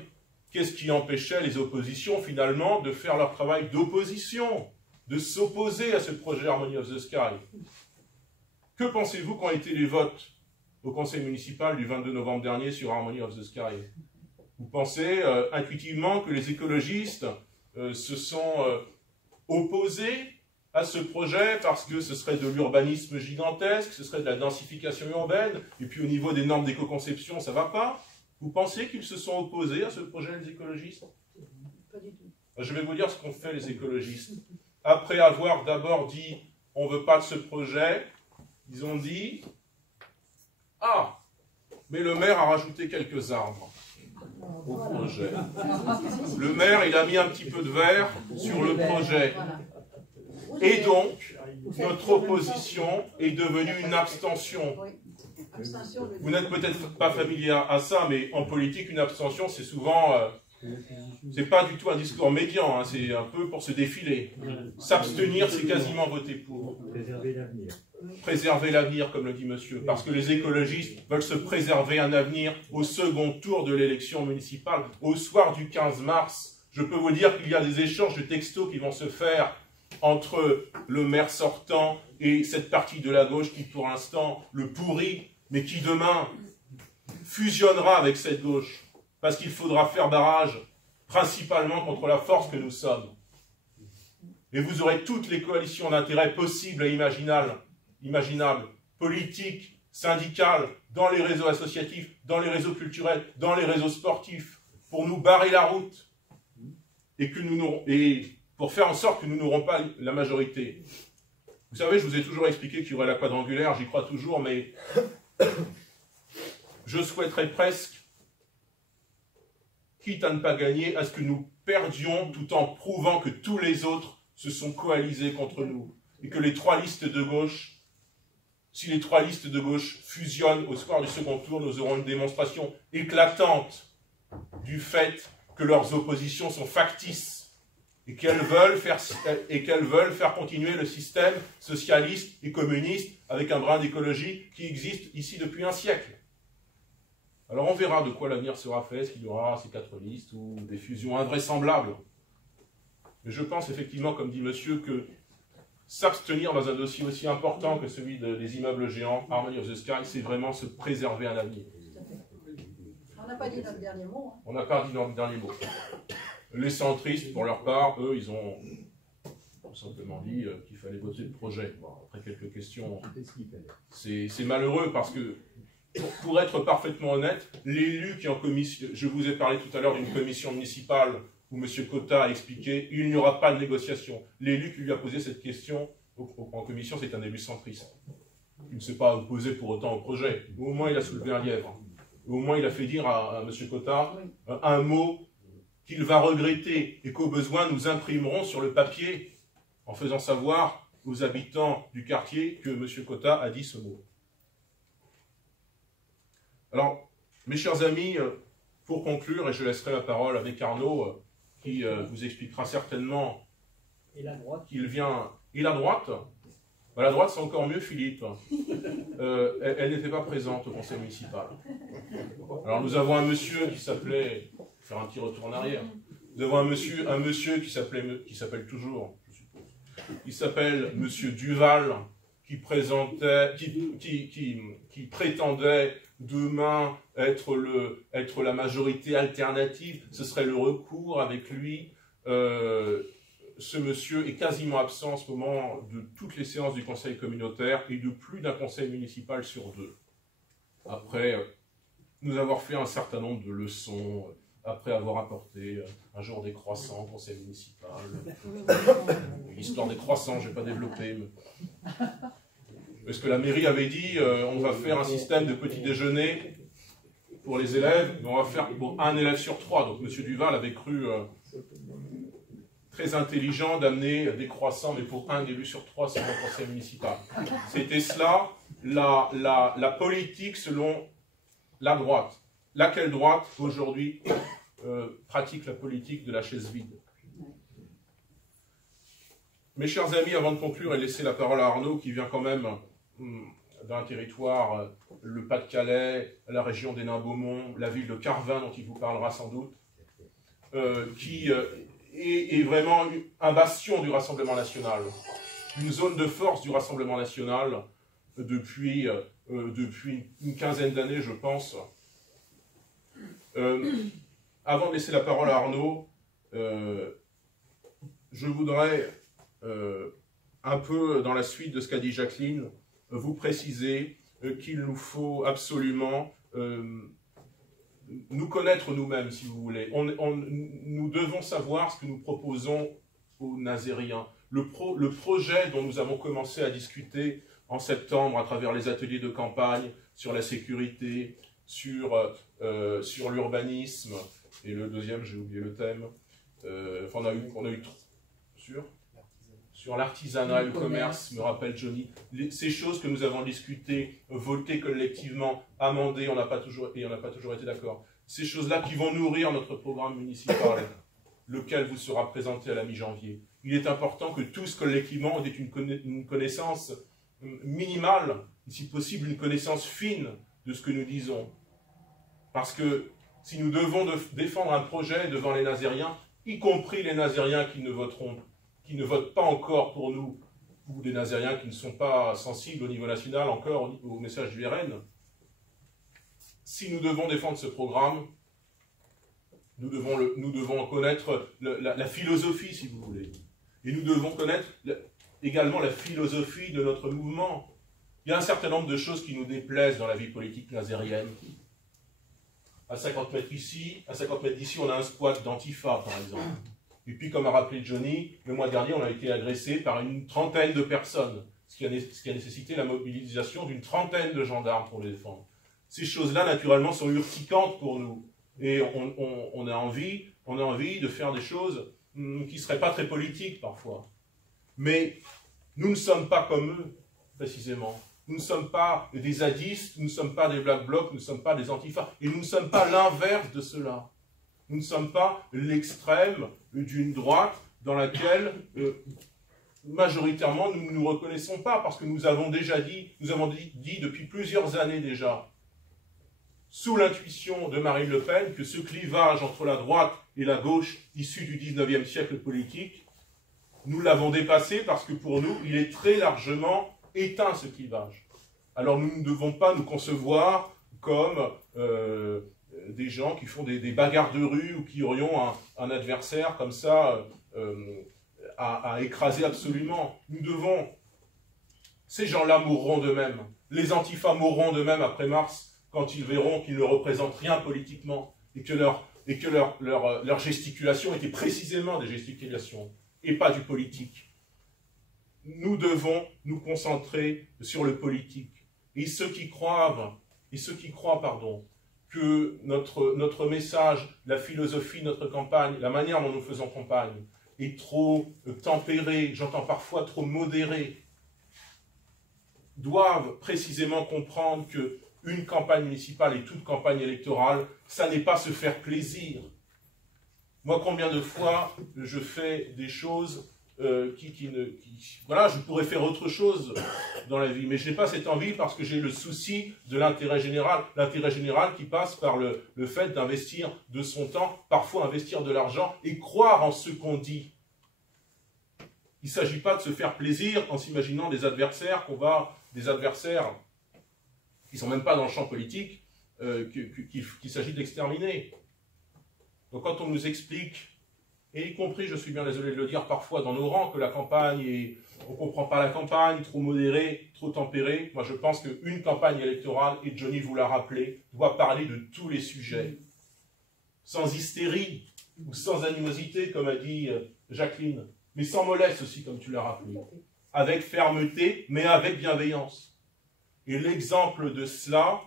qu'est-ce qui empêchait les oppositions finalement de faire leur travail d'opposition, de s'opposer à ce projet Harmony of the Sky? Que pensez-vous qu'ont été les votes au conseil municipal du 22 novembre dernier sur Harmony of the Sky? Vous pensez intuitivement que les écologistes se sont opposés à ce projet parce que ce serait de l'urbanisme gigantesque, ce serait de la densification urbaine, et puis au niveau des normes d'éco-conception, ça ne va pas? Vous pensez qu'ils se sont opposés à ce projet, les écologistes? Pas du tout. Je vais vous dire ce qu'ont fait les écologistes. Après avoir d'abord dit « on ne veut pas de ce projet », ils ont dit « ah, mais le maire a rajouté quelques arbres au projet. Le maire, il a mis un petit peu de verre sur le projet. Et donc, notre opposition est devenue une abstention. » Vous n'êtes peut-être pas familier à ça, mais en politique, une abstention, c'est souvent... c'est pas du tout un discours médian, hein, c'est un peu pour se défiler. S'abstenir, c'est quasiment voter pour. Préserver l'avenir. Préserver l'avenir, comme le dit monsieur, parce que les écologistes veulent se préserver un avenir au second tour de l'élection municipale, au soir du 15 mars. Je peux vous dire qu'il y a des échanges de textos qui vont se faire entre le maire sortant et cette partie de la gauche qui, pour l'instant, le pourrit, mais qui demain fusionnera avec cette gauche. Parce qu'il faudra faire barrage, principalement contre la force que nous sommes. Et vous aurez toutes les coalitions d'intérêts possibles et imaginables, politiques, syndicales, dans les réseaux associatifs, dans les réseaux culturels, dans les réseaux sportifs, pour nous barrer la route, et pour faire en sorte que nous n'aurons pas la majorité. Vous savez, je vous ai toujours expliqué qu'il y aurait la quadrangulaire, j'y crois toujours, mais je souhaiterais presque, quitte à ne pas gagner, à ce que nous perdions tout en prouvant que tous les autres se sont coalisés contre nous. Et que les trois listes de gauche, si les trois listes de gauche fusionnent au soir du second tour, nous aurons une démonstration éclatante du fait que leurs oppositions sont factices et qu'elles veulent faire continuer le système socialiste et communiste avec un brin d'écologie qui existe ici depuis un siècle. Alors on verra de quoi l'avenir sera fait, est-ce qu'il y aura ces quatre listes ou des fusions invraisemblables. Mais je pense effectivement, comme dit monsieur, que s'abstenir dans un dossier aussi important que celui des immeubles géants, Harmony of the Sky, c'est vraiment se préserver un avenir. On n'a pas dit notre dernier mot. Hein. On n'a pas dit notre dernier mot. Les centristes, pour leur part, eux, ont simplement dit qu'il fallait voter le projet. Bon, après quelques questions, c'est malheureux parce que, pour être parfaitement honnête, l'élu qui est en commission, je vous ai parlé tout à l'heure d'une commission municipale où M. Cotta a expliqué il n'y aura pas de négociation. L'élu qui lui a posé cette question en commission, c'est un élu centriste. Il ne s'est pas opposé pour autant au projet. Au moins, il a soulevé un lièvre. Au moins, il a fait dire à M. Cotta un mot qu'il va regretter et qu'au besoin, nous imprimerons sur le papier en faisant savoir aux habitants du quartier que M. Cotta a dit ce mot. Alors, mes chers amis, pour conclure, et je laisserai la parole avec Arnaud, qui vous expliquera certainement qu'il vient... Et la droite, ben, la droite c'est encore mieux, Philippe. Elle n'était pas présente au conseil municipal. Alors nous avons un monsieur qui s'appelait... Faire un petit retour en arrière. Nous avons un monsieur qui s'appelle toujours, je suppose, qui s'appelle Monsieur Duval, qui prétendait demain être la majorité alternative. Ce serait le recours avec lui. Ce monsieur est quasiment absent en ce moment de toutes les séances du conseil communautaire et de plus d'un conseil municipal sur 2. Après nous avoir fait un certain nombre de leçons, après avoir apporté un jour des croissants au conseil municipal. L'histoire des croissants, je ne vais pas développer. Mais... Parce que la mairie avait dit, on va faire un système de petit déjeuner pour les élèves, mais on va faire pour un élève sur 3. Donc M. Duval avait cru très intelligent d'amener des croissants, mais pour un élu sur 3 sur le conseil municipal. C'était cela, la politique selon la droite. Laquelle droite, aujourd'hui, pratique la politique de la chaise vide. Mes chers amis, avant de conclure et laisser la parole à Arnaud, qui vient quand même d'un territoire, le Pas-de-Calais, la région des Nains-Beaumont, la ville de Carvin, dont il vous parlera sans doute, qui est vraiment un bastion du Rassemblement national, une zone de force du Rassemblement national depuis une quinzaine d'années, je pense. Avant de laisser la parole à Arnaud, je voudrais, un peu dans la suite de ce qu'a dit Jacqueline, vous préciser qu'il nous faut absolument nous connaître nous-mêmes, si vous voulez. Nous devons savoir ce que nous proposons aux Nazériens. Le projet dont nous avons commencé à discuter en septembre à travers les ateliers de campagne sur la sécurité, sur l'urbanisme, et le deuxième, j'ai oublié le thème, on a eu sur l'artisanat et le commerce, me rappelle Johnny, ces choses que nous avons discutées, votées collectivement, amendées, on n'a pas toujours été d'accord. Ces choses-là qui vont nourrir notre programme municipal, lequel vous sera présenté à la mi-janvier. Il est important que tous collectivement aient une connaissance minimale, si possible une connaissance fine de ce que nous disons. Parce que si nous devons défendre un projet devant les Nazériens, y compris les Nazériens qui ne votent pas encore pour nous, ou des Nazériens qui ne sont pas sensibles au niveau national encore au message du RN, si nous devons défendre ce programme, nous devons connaître la philosophie, si vous voulez. Et nous devons connaître également la philosophie de notre mouvement. Il y a un certain nombre de choses qui nous déplaisent dans la vie politique nazérienne. À 50 mètres ici, à 50 mètres d'ici, on a un squat d'Antifa, par exemple. Et puis, comme a rappelé Johnny, le mois dernier, on a été agressé par une trentaine de personnes, ce qui a nécessité la mobilisation d'une trentaine de gendarmes pour les défendre. Ces choses-là, naturellement, sont urticantes pour nous. Et on a envie de faire des choses qui ne seraient pas très politiques, parfois. Mais nous ne sommes pas comme eux, précisément. Nous ne sommes pas des zadistes, nous ne sommes pas des black blocs, nous ne sommes pas des antifas. Et nous ne sommes pas l'inverse de cela. Nous ne sommes pas l'extrême d'une droite dans laquelle, majoritairement, nous ne nous reconnaissons pas, parce que nous avons dit depuis plusieurs années déjà, sous l'intuition de Marine Le Pen, que ce clivage entre la droite et la gauche, issu du 19e siècle politique, nous l'avons dépassé parce que pour nous, il est très largement éteint ce clivage. Alors nous ne devons pas nous concevoir comme des gens qui font des bagarres de rue ou qui aurions un adversaire comme ça à écraser absolument. Nous devons... Ces gens-là mourront d'eux-mêmes. Les antifas mourront d'eux-mêmes après mars, quand ils verront qu'ils ne représentent rien politiquement et que leur gesticulation était précisément des gesticulations et pas du politique. Nous devons nous concentrer sur le politique. Et ceux qui croient, que notre message, la philosophie de notre campagne, la manière dont nous faisons campagne est trop tempérée, j'entends parfois trop modérée, doivent précisément comprendre qu'une campagne municipale et toute campagne électorale, ça n'est pas se faire plaisir. Moi, combien de fois je fais des choses voilà, je pourrais faire autre chose dans la vie, mais je n'ai pas cette envie parce que j'ai le souci de l'intérêt général qui passe par le fait d'investir de son temps, parfois investir de l'argent et croire en ce qu'on dit. Il ne s'agit pas de se faire plaisir en s'imaginant des adversaires qui ne sont même pas dans le champ politique, qu'il s'agit d'exterminer. Donc quand on nous explique, et y compris, je suis bien désolé de le dire, parfois dans nos rangs, que la campagne, on ne comprend pas la campagne, trop modérée, trop tempérée, moi je pense qu'une campagne électorale, et Johnny vous l'a rappelé, doit parler de tous les sujets, sans hystérie, ou sans animosité, comme a dit Jacqueline, mais sans mollesse aussi, comme tu l'as rappelé, avec fermeté, mais avec bienveillance. Et l'exemple de cela,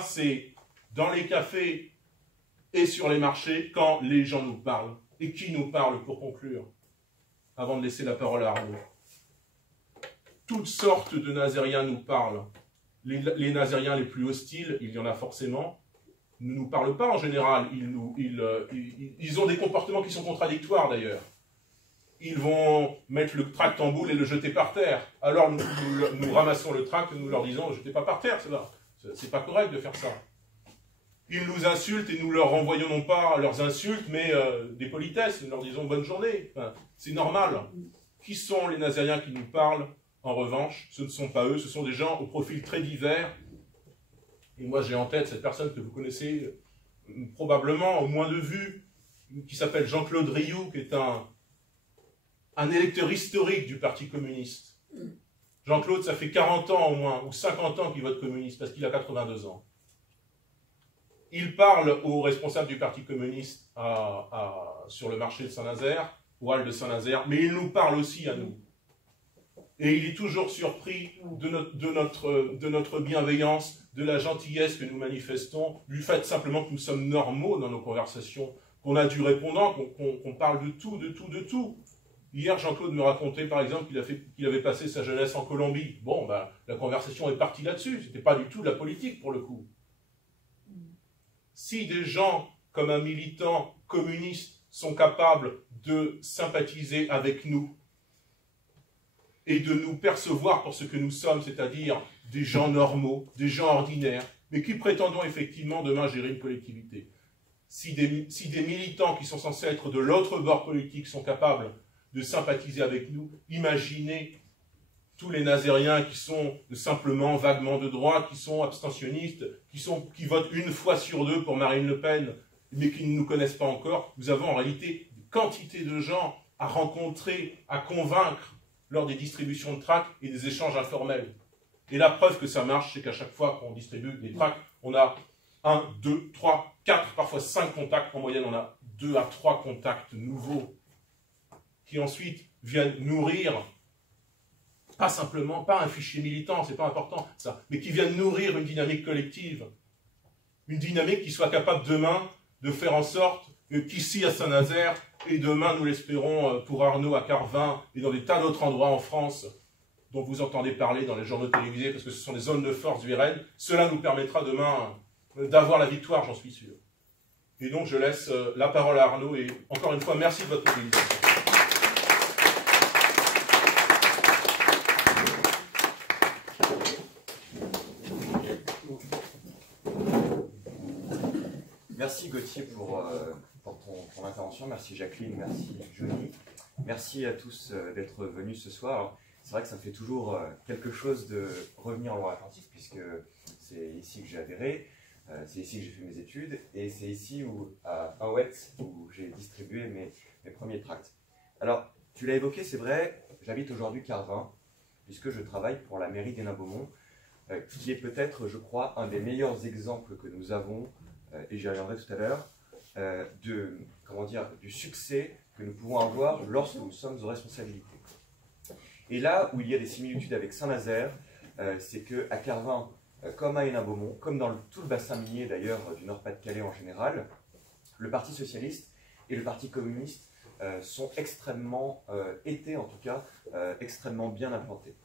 c'est dans les cafés et sur les marchés, quand les gens nous parlent. Et qui nous parle, pour conclure, avant de laisser la parole à Arnaud? Toutes sortes de nazériens nous parlent. Les nazériens les plus hostiles, il y en a forcément, ne nous parlent pas en général. Ils ont des comportements qui sont contradictoires d'ailleurs. Ils vont mettre le tract en boule et le jeter par terre. Alors nous ramassons le tract et nous leur disons « jetez pas par terre, c'est pas correct de faire ça ». Ils nous insultent et nous leur renvoyons non pas leurs insultes, mais des politesses. Nous leur disons « bonne journée enfin, ». C'est normal. Qui sont les nazériens qui nous parlent? En revanche, ce ne sont pas eux, ce sont des gens au profil très divers. Et moi j'ai en tête cette personne que vous connaissez probablement, au moins de vue, qui s'appelle Jean-Claude Rioux, qui est un électeur historique du Parti communiste. Jean-Claude, ça fait 40 ans au moins, ou 50 ans qu'il vote communiste, parce qu'il a 82 ans. Il parle aux responsables du Parti communiste sur le marché de Saint-Nazaire, au hall de Saint-Nazaire, mais il nous parle aussi à nous. Et il est toujours surpris de notre bienveillance, de la gentillesse que nous manifestons, du fait simplement que nous sommes normaux dans nos conversations, qu'on a du répondant, qu'on parle de tout, de tout, de tout. Hier, Jean-Claude me racontait, par exemple, qu'il avait passé sa jeunesse en Colombie. Bon, ben, la conversation est partie là-dessus. C'était pas du tout de la politique, pour le coup. Si des gens, comme un militant communiste, sont capables de sympathiser avec nous et de nous percevoir pour ce que nous sommes, c'est-à-dire des gens normaux, des gens ordinaires, mais qui prétendons effectivement demain gérer une collectivité. Si des militants qui sont censés être de l'autre bord politique sont capables de sympathiser avec nous, imaginez tous les nazériens qui sont simplement vaguement de droite, qui sont abstentionnistes, qui votent une fois sur deux pour Marine Le Pen, mais qui ne nous connaissent pas encore. Nous avons en réalité une quantité de gens à rencontrer, à convaincre lors des distributions de tracts et des échanges informels. Et la preuve que ça marche, c'est qu'à chaque fois qu'on distribue des tracts, on a 1, 2, 3, 4, parfois 5 contacts. En moyenne, on a 2 à 3 contacts nouveaux qui ensuite viennent nourrir, pas simplement, pas un fichier militant, c'est pas important ça, mais qui viennent nourrir une dynamique collective. Une dynamique qui soit capable demain de faire en sorte qu'ici à Saint-Nazaire, et demain nous l'espérons pour Arnaud à Carvin et dans des tas d'autres endroits en France dont vous entendez parler dans les journaux télévisés parce que ce sont des zones de force du RN, cela nous permettra demain d'avoir la victoire, j'en suis sûr. Et donc je laisse la parole à Arnaud et encore une fois merci de votre mobilisation. Merci Gauthier pour ton intervention, merci Jacqueline, merci Johnny, merci à tous d'être venus ce soir. C'est vrai que ça me fait toujours quelque chose de revenir en Loire-Atlantique puisque c'est ici que j'ai adhéré, c'est ici que j'ai fait mes études et c'est ici à Howet où j'ai distribué mes premiers tracts. Alors, tu l'as évoqué, c'est vrai, j'habite aujourd'hui Carvin, puisque je travaille pour la mairie d'Hénin-Beaumont, qui est peut-être, je crois, un des meilleurs exemples que nous avons, et j'y reviendrai tout à l'heure, du succès que nous pouvons avoir lorsque nous sommes aux responsabilités. Et là où il y a des similitudes avec Saint-Nazaire, c'est qu'à Carvin, comme à Hénin-Beaumont, comme dans tout le bassin minier d'ailleurs du Nord-Pas-de-Calais en général, le Parti socialiste et le Parti communiste sont extrêmement, étaient en tout cas, extrêmement bien implantés.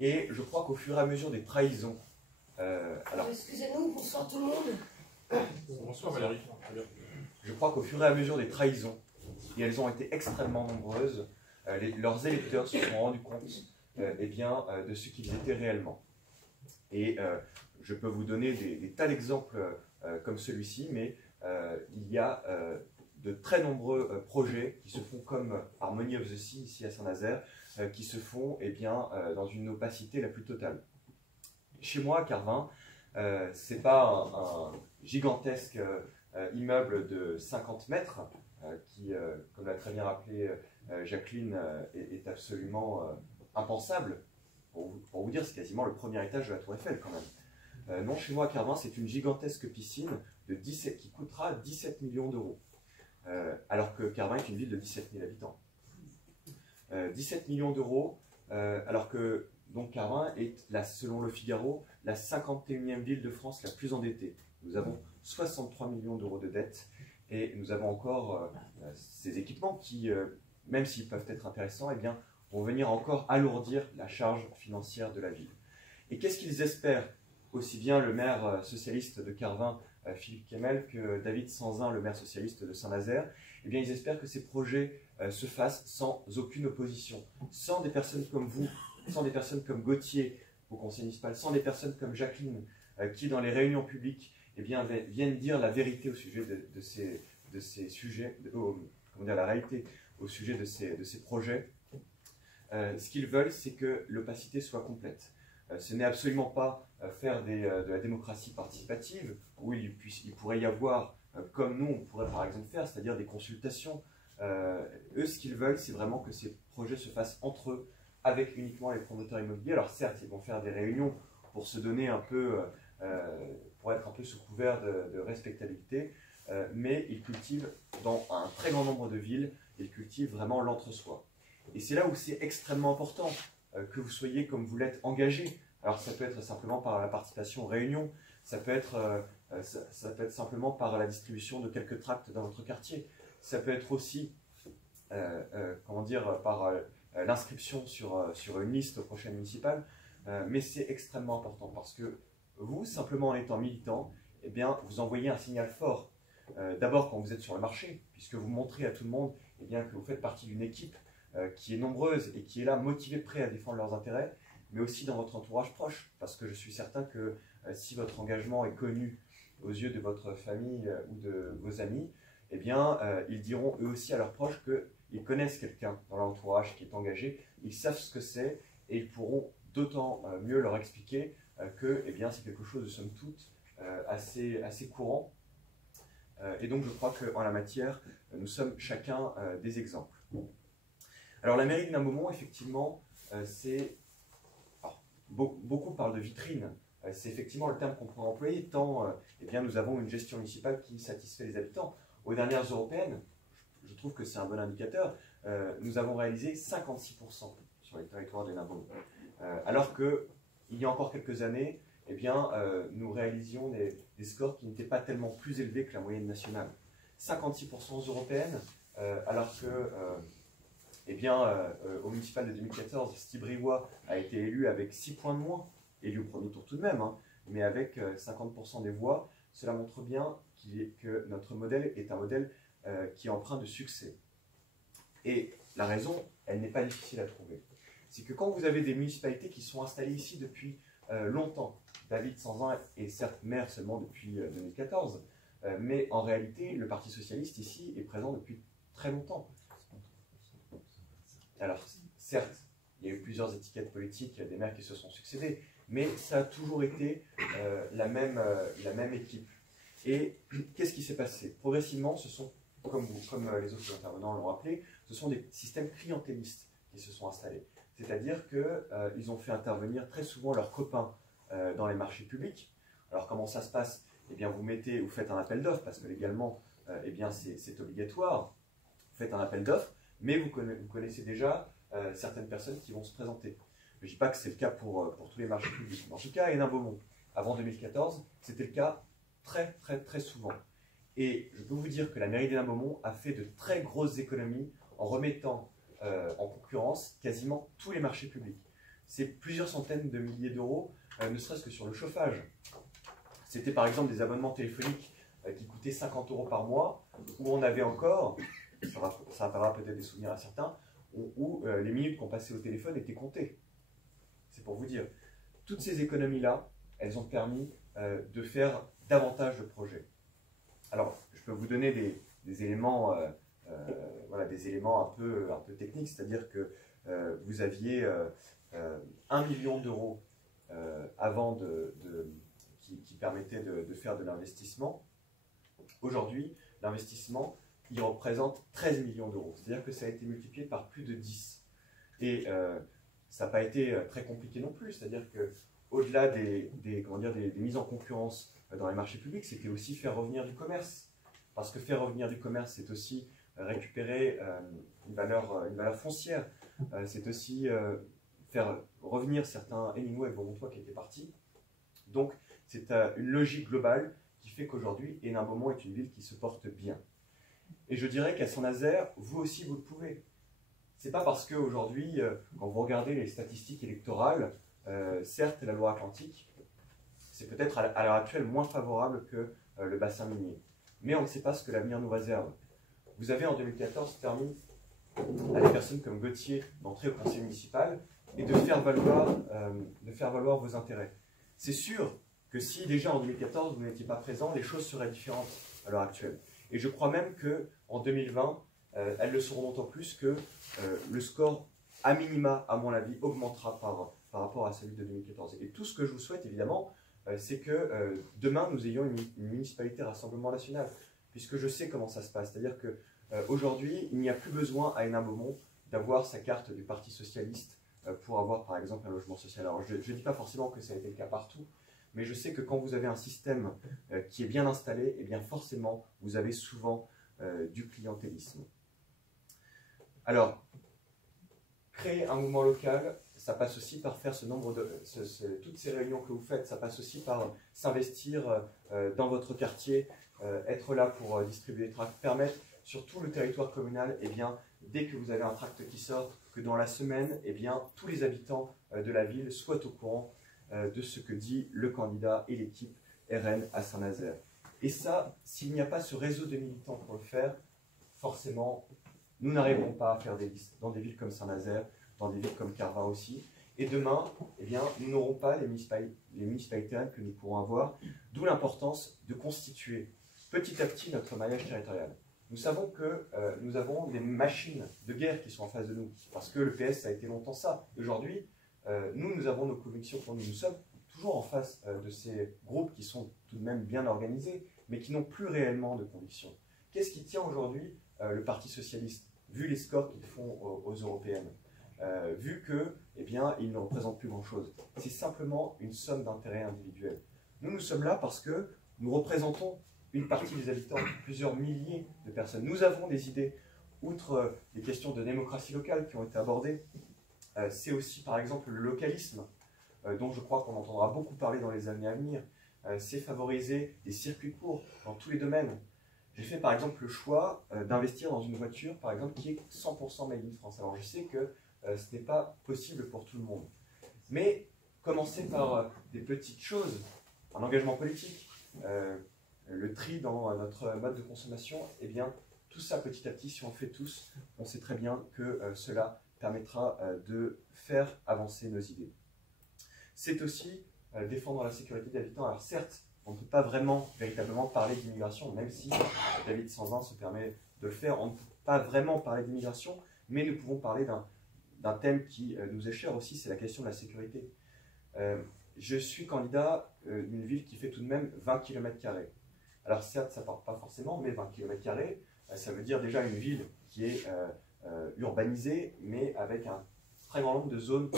Et je crois qu'au fur et à mesure des trahisons... Excusez-nous, bonsoir tout le monde. Bonsoir Valérie. Je crois qu'au fur et à mesure des trahisons, et elles ont été extrêmement nombreuses, leurs électeurs se sont rendus compte de ce qu'ils étaient réellement. Et je peux vous donner des tas d'exemples comme celui-ci, mais il y a de très nombreux projets qui se font comme Harmony of the Sea, ici à Saint-Nazaire, qui se font dans une opacité la plus totale. Chez moi, à Carvin, ce n'est pas un gigantesque immeuble de 50 mètres, qui, comme l'a très bien rappelé Jacqueline, est absolument impensable. Pour vous dire, c'est quasiment le premier étage de la Tour Eiffel quand même. Non, chez moi à Carvin, c'est une gigantesque piscine qui coûtera 17 millions d'euros. Alors que Carvin est une ville de 17 000 habitants. 17 millions d'euros, alors que donc Carvin est, selon Le Figaro, la 51e ville de France la plus endettée. Nous avons 63 millions d'euros de dettes et nous avons encore ces équipements qui, même s'ils peuvent être intéressants, vont venir encore alourdir la charge financière de la ville. Et qu'est-ce qu'ils espèrent, aussi bien le maire socialiste de Carvin, Philippe Kemmel, que David Sanzin, le maire socialiste de Saint-Nazaire? Ils espèrent que ces projets se fassent sans aucune opposition, sans des personnes comme vous, sans des personnes comme Gauthier au conseil municipal, sans des personnes comme Jacqueline, qui dans les réunions publiques viennent dire la vérité au sujet de ces sujets, la réalité au sujet de ces projets. Ce qu'ils veulent, c'est que l'opacité soit complète. Ce n'est absolument pas faire de la démocratie participative, où il pourrait y avoir, comme nous, on pourrait par exemple faire, c'est-à-dire des consultations. Eux, ce qu'ils veulent, c'est vraiment que ces projets se fassent entre eux, avec uniquement les promoteurs immobiliers. Alors certes, ils vont faire des réunions pour se donner un peu, pour être un peu sous couvert de respectabilité, mais ils cultivent dans un très grand nombre de villes, ils cultivent vraiment l'entre-soi. Et c'est là où c'est extrêmement important que vous soyez, comme vous l'êtes, engagé. Alors ça peut être simplement par la participation aux réunions, ça peut être simplement par la distribution de quelques tracts dans votre quartier, ça peut être aussi par l'inscription sur une liste aux prochaines municipales, mais c'est extrêmement important parce que vous, simplement en étant militant, vous envoyez un signal fort. D'abord quand vous êtes sur le marché, puisque vous montrez à tout le monde que vous faites partie d'une équipe qui est nombreuse et qui est là, motivée, prête à défendre leurs intérêts, mais aussi dans votre entourage proche, parce que je suis certain que si votre engagement est connu aux yeux de votre famille ou de vos amis, ils diront eux aussi à leurs proches qu'ils connaissent quelqu'un dans leur entourage qui est engagé, ils savent ce que c'est et ils pourront d'autant mieux leur expliquer que c'est quelque chose de somme toute assez courant. Et donc je crois qu'en la matière, nous sommes chacun des exemples. Alors la mairie d'Hénin-Beaumont, effectivement, beaucoup parlent de vitrine. C'est effectivement le terme qu'on pourrait employer, tant nous avons une gestion municipale qui satisfait les habitants. Aux dernières européennes, je trouve que c'est un bon indicateur, nous avons réalisé 56% sur les territoires d'Hénin-Beaumont. Alors qu'il y a encore quelques années, nous réalisions des scores qui n'étaient pas tellement plus élevés que la moyenne nationale. 56% européennes, alors que au municipal de 2014, Steve Briouat a été élu avec 6 points de moins, élu au premier tour tout de même, mais avec 50% des voix. Cela montre bien que notre modèle est un modèle qui est empreint de succès. Et la raison, elle n'est pas difficile à trouver. C'est que quand vous avez des municipalités qui sont installées ici depuis longtemps, David Sanzin est certes maire seulement depuis 2014, mais en réalité, le Parti socialiste ici est présent depuis très longtemps. Alors, certes, il y a eu plusieurs étiquettes politiques, des maires qui se sont succédés, mais ça a toujours été la même équipe. Et qu'est-ce qui s'est passé? Progressivement, ce sont comme les autres intervenants l'ont rappelé, ce sont des systèmes clientélistes qui se sont installés. C'est-à-dire qu'ils ont fait intervenir très souvent leurs copains dans les marchés publics. Alors comment ça se passe? Eh bien vous faites un appel d'offres, parce que légalement, eh bien c'est obligatoire. Vous faites un appel d'offres, mais vous connaissez déjà certaines personnes qui vont se présenter. Je ne dis pas que c'est le cas pour tous les marchés publics. En tout cas, à Hénin-Beaumont, avant 2014, c'était le cas très souvent. Et je peux vous dire que la mairie d'Hénin-Beaumont a fait de très grosses économies en remettant en concurrence quasiment tous les marchés publics. C'est plusieurs centaines de milliers d'euros, ne serait-ce que sur le chauffage. C'était par exemple des abonnements téléphoniques qui coûtaient 50 € par mois, où on avait encore, ça rappellera peut-être des souvenirs à certains, où les minutes qu'on passait au téléphone étaient comptées. C'est pour vous dire. Toutes ces économies-là, elles ont permis de faire davantage de projets. Alors, je peux vous donner des éléments, des éléments un peu techniques, c'est-à-dire que vous aviez 1 million d'euros avant qui permettait de faire de l'investissement. Aujourd'hui, l'investissement, il représente 13 millions d'euros. C'est-à-dire que ça a été multiplié par plus de 10. Et ça n'a pas été très compliqué non plus. C'est-à-dire qu'au-delà des mises en concurrence dans les marchés publics, c'était aussi faire revenir du commerce. Parce que faire revenir du commerce, c'est aussi récupérer une valeur foncière. C'est aussi faire revenir certains Héninois et Beaumontois qui étaient partis. Donc, c'est une logique globale qui fait qu'aujourd'hui, Hénin-Beaumont est une ville qui se porte bien. Et je dirais qu'à Saint-Nazaire, vous aussi, vous le pouvez. C'est pas parce qu'aujourd'hui, quand vous regardez les statistiques électorales, certes, la Loire-Atlantique, c'est peut-être à l'heure actuelle moins favorable que le bassin minier. Mais on ne sait pas ce que l'avenir nous réserve. Vous avez en 2014 permis à des personnes comme Gauthier d'entrer au conseil municipal et de faire valoir vos intérêts. C'est sûr que si déjà en 2014 vous n'étiez pas présent, les choses seraient différentes à l'heure actuelle. Et je crois même qu'en 2020, elles le seront d'autant plus que le score, à minima, à mon avis, augmentera par rapport à celui de 2014. Et tout ce que je vous souhaite, évidemment, c'est que demain, nous ayons une municipalité Rassemblement National, puisque je sais comment ça se passe. C'est-à-dire qu'aujourd'hui, il n'y a plus besoin à Hénin-Beaumont d'avoir sa carte du Parti Socialiste pour avoir, par exemple, un logement social. Alors, je ne dis pas forcément que ça a été le cas partout, mais je sais que quand vous avez un système qui est bien installé, eh bien forcément, vous avez souvent du clientélisme. Alors, créer un mouvement local, ça passe aussi par faire toutes ces réunions que vous faites, ça passe aussi par s'investir dans votre quartier, être là pour distribuer les tracts, permettre sur tout le territoire communal, eh bien, dès que vous avez un tract qui sort, que dans la semaine, eh bien, tous les habitants de la ville soient au courant de ce que dit le candidat et l'équipe RN à Saint-Nazaire. Et ça, s'il n'y a pas ce réseau de militants pour le faire, forcément, nous n'arriverons pas à faire des listes dans des villes comme Saint-Nazaire, dans des villes comme Carvin aussi. Et demain, eh bien, nous n'aurons pas les municipalités que nous pourrons avoir, d'où l'importance de constituer petit à petit notre maillage territorial. Nous savons que nous avons des machines de guerre qui sont en face de nous, parce que le PS a été longtemps ça. Aujourd'hui, nous avons nos convictions pour nous. Nous sommes toujours en face de ces groupes qui sont tout de même bien organisés, mais qui n'ont plus réellement de convictions. Qu'est-ce qui tient aujourd'hui le Parti Socialiste, vu les scores qu'ils font aux européennes, vu que, eh bien, ils ne représentent plus grand-chose? C'est simplement une somme d'intérêts individuels. Nous sommes là parce que nous représentons une partie des habitants, plusieurs milliers de personnes. Nous avons des idées, outre les questions de démocratie locale qui ont été abordées. C'est aussi, par exemple, le localisme, dont je crois qu'on entendra beaucoup parler dans les années à venir. C'est favoriser des circuits courts dans tous les domaines. J'ai fait, par exemple, le choix d'investir dans une voiture, par exemple, qui est 100% made in France. Alors, je sais que ce n'est pas possible pour tout le monde. Mais commencer par des petites choses, un engagement politique, le tri dans notre mode de consommation, eh bien, tout ça petit à petit, si on le fait tous, on sait très bien que cela permettra de faire avancer nos idées. C'est aussi défendre la sécurité des habitants. Alors certes, on ne peut pas véritablement parler d'immigration, même si David Sanzin se permet de le faire. On ne peut pas vraiment parler d'immigration, mais nous pouvons parler d'un thème qui nous est cher aussi, c'est la question de la sécurité. Je suis candidat d'une ville qui fait tout de même 20 km². Alors certes, ça ne part pas forcément, mais 20 km², ça veut dire déjà une ville qui est urbanisée, mais avec un très grand nombre de zones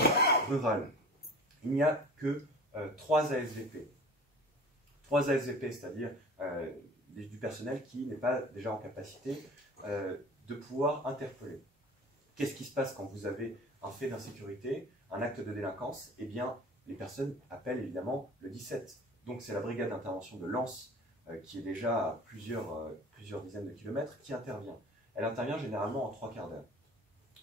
rurales. Il n'y a que 3 ASVP. 3 ASVP, c'est-à-dire du personnel qui n'est pas déjà en capacité de pouvoir interpeller. Qu'est-ce qui se passe quand vous avez un fait d'insécurité, un acte de délinquance? Eh bien, les personnes appellent évidemment le 17. Donc c'est la brigade d'intervention de Lens, qui est déjà à plusieurs dizaines de kilomètres, qui intervient. Elle intervient généralement en 3 quarts d'heure.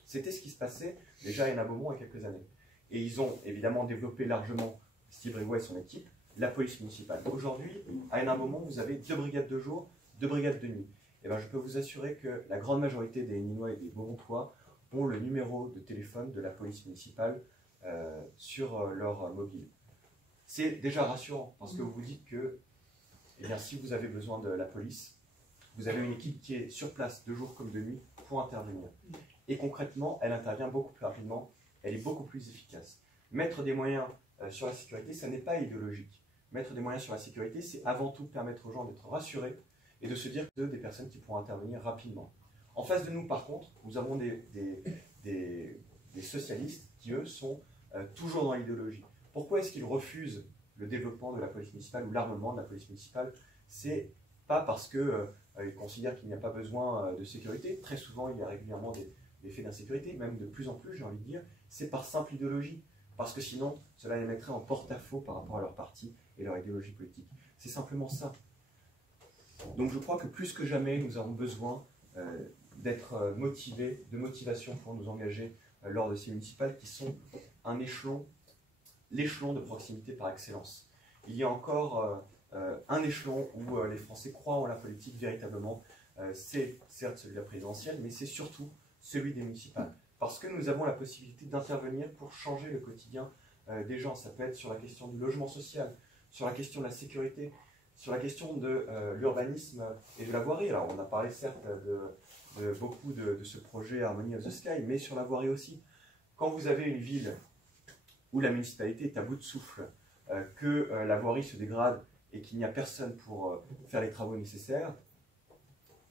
C'était ce qui se passait déjà à Hénin-Beaumont il y a quelques années. Et ils ont évidemment développé largement, Steve Rigois et son équipe, la police municipale. Aujourd'hui, à Hénin-Beaumont, vous avez 2 brigades de jour, 2 brigades de nuit. Et bien, je peux vous assurer que la grande majorité des Héninois et des Beaumontois ont le numéro de téléphone de la police municipale sur leur mobile. C'est déjà rassurant, parce que vous vous dites que eh bien, si vous avez besoin de la police, vous avez une équipe qui est sur place, de jour comme de nuit, pour intervenir. Et concrètement, elle intervient beaucoup plus rapidement, elle est beaucoup plus efficace. Mettre des moyens sur la sécurité, ça n'est pas idéologique. Mettre des moyens sur la sécurité, c'est avant tout permettre aux gens d'être rassurés et de se dire que des personnes qui pourront intervenir rapidement. En face de nous, par contre, nous avons des socialistes qui, eux, sont toujours dans l'idéologie. Pourquoi est-ce qu'ils refusent le développement de la police municipale ou l'armement de la police municipale? C'est pas parce qu'ils considèrent qu'il n'y a pas besoin de sécurité. Très souvent, il y a régulièrement des faits d'insécurité, même de plus en plus, j'ai envie de dire. C'est par simple idéologie. Parce que sinon, cela les mettrait en porte-à-faux par rapport à leur parti et leur idéologie politique. C'est simplement ça. Donc je crois que plus que jamais, nous avons besoin d'être motivés, de motivation pour nous engager lors de ces municipales qui sont un échelon, l'échelon de proximité par excellence. Il y a encore un échelon où les Français croient en la politique véritablement. C'est certes celui de la présidentielle, mais c'est surtout celui des municipales. Parce que nous avons la possibilité d'intervenir pour changer le quotidien des gens. Ça peut être sur la question du logement social, sur la question de la sécurité, sur la question de l'urbanisme et de la voirie. Alors on a parlé certes de beaucoup de ce projet Harmony of the Sky, mais sur la voirie aussi. Quand vous avez une ville où la municipalité est à bout de souffle, que la voirie se dégrade et qu'il n'y a personne pour faire les travaux nécessaires,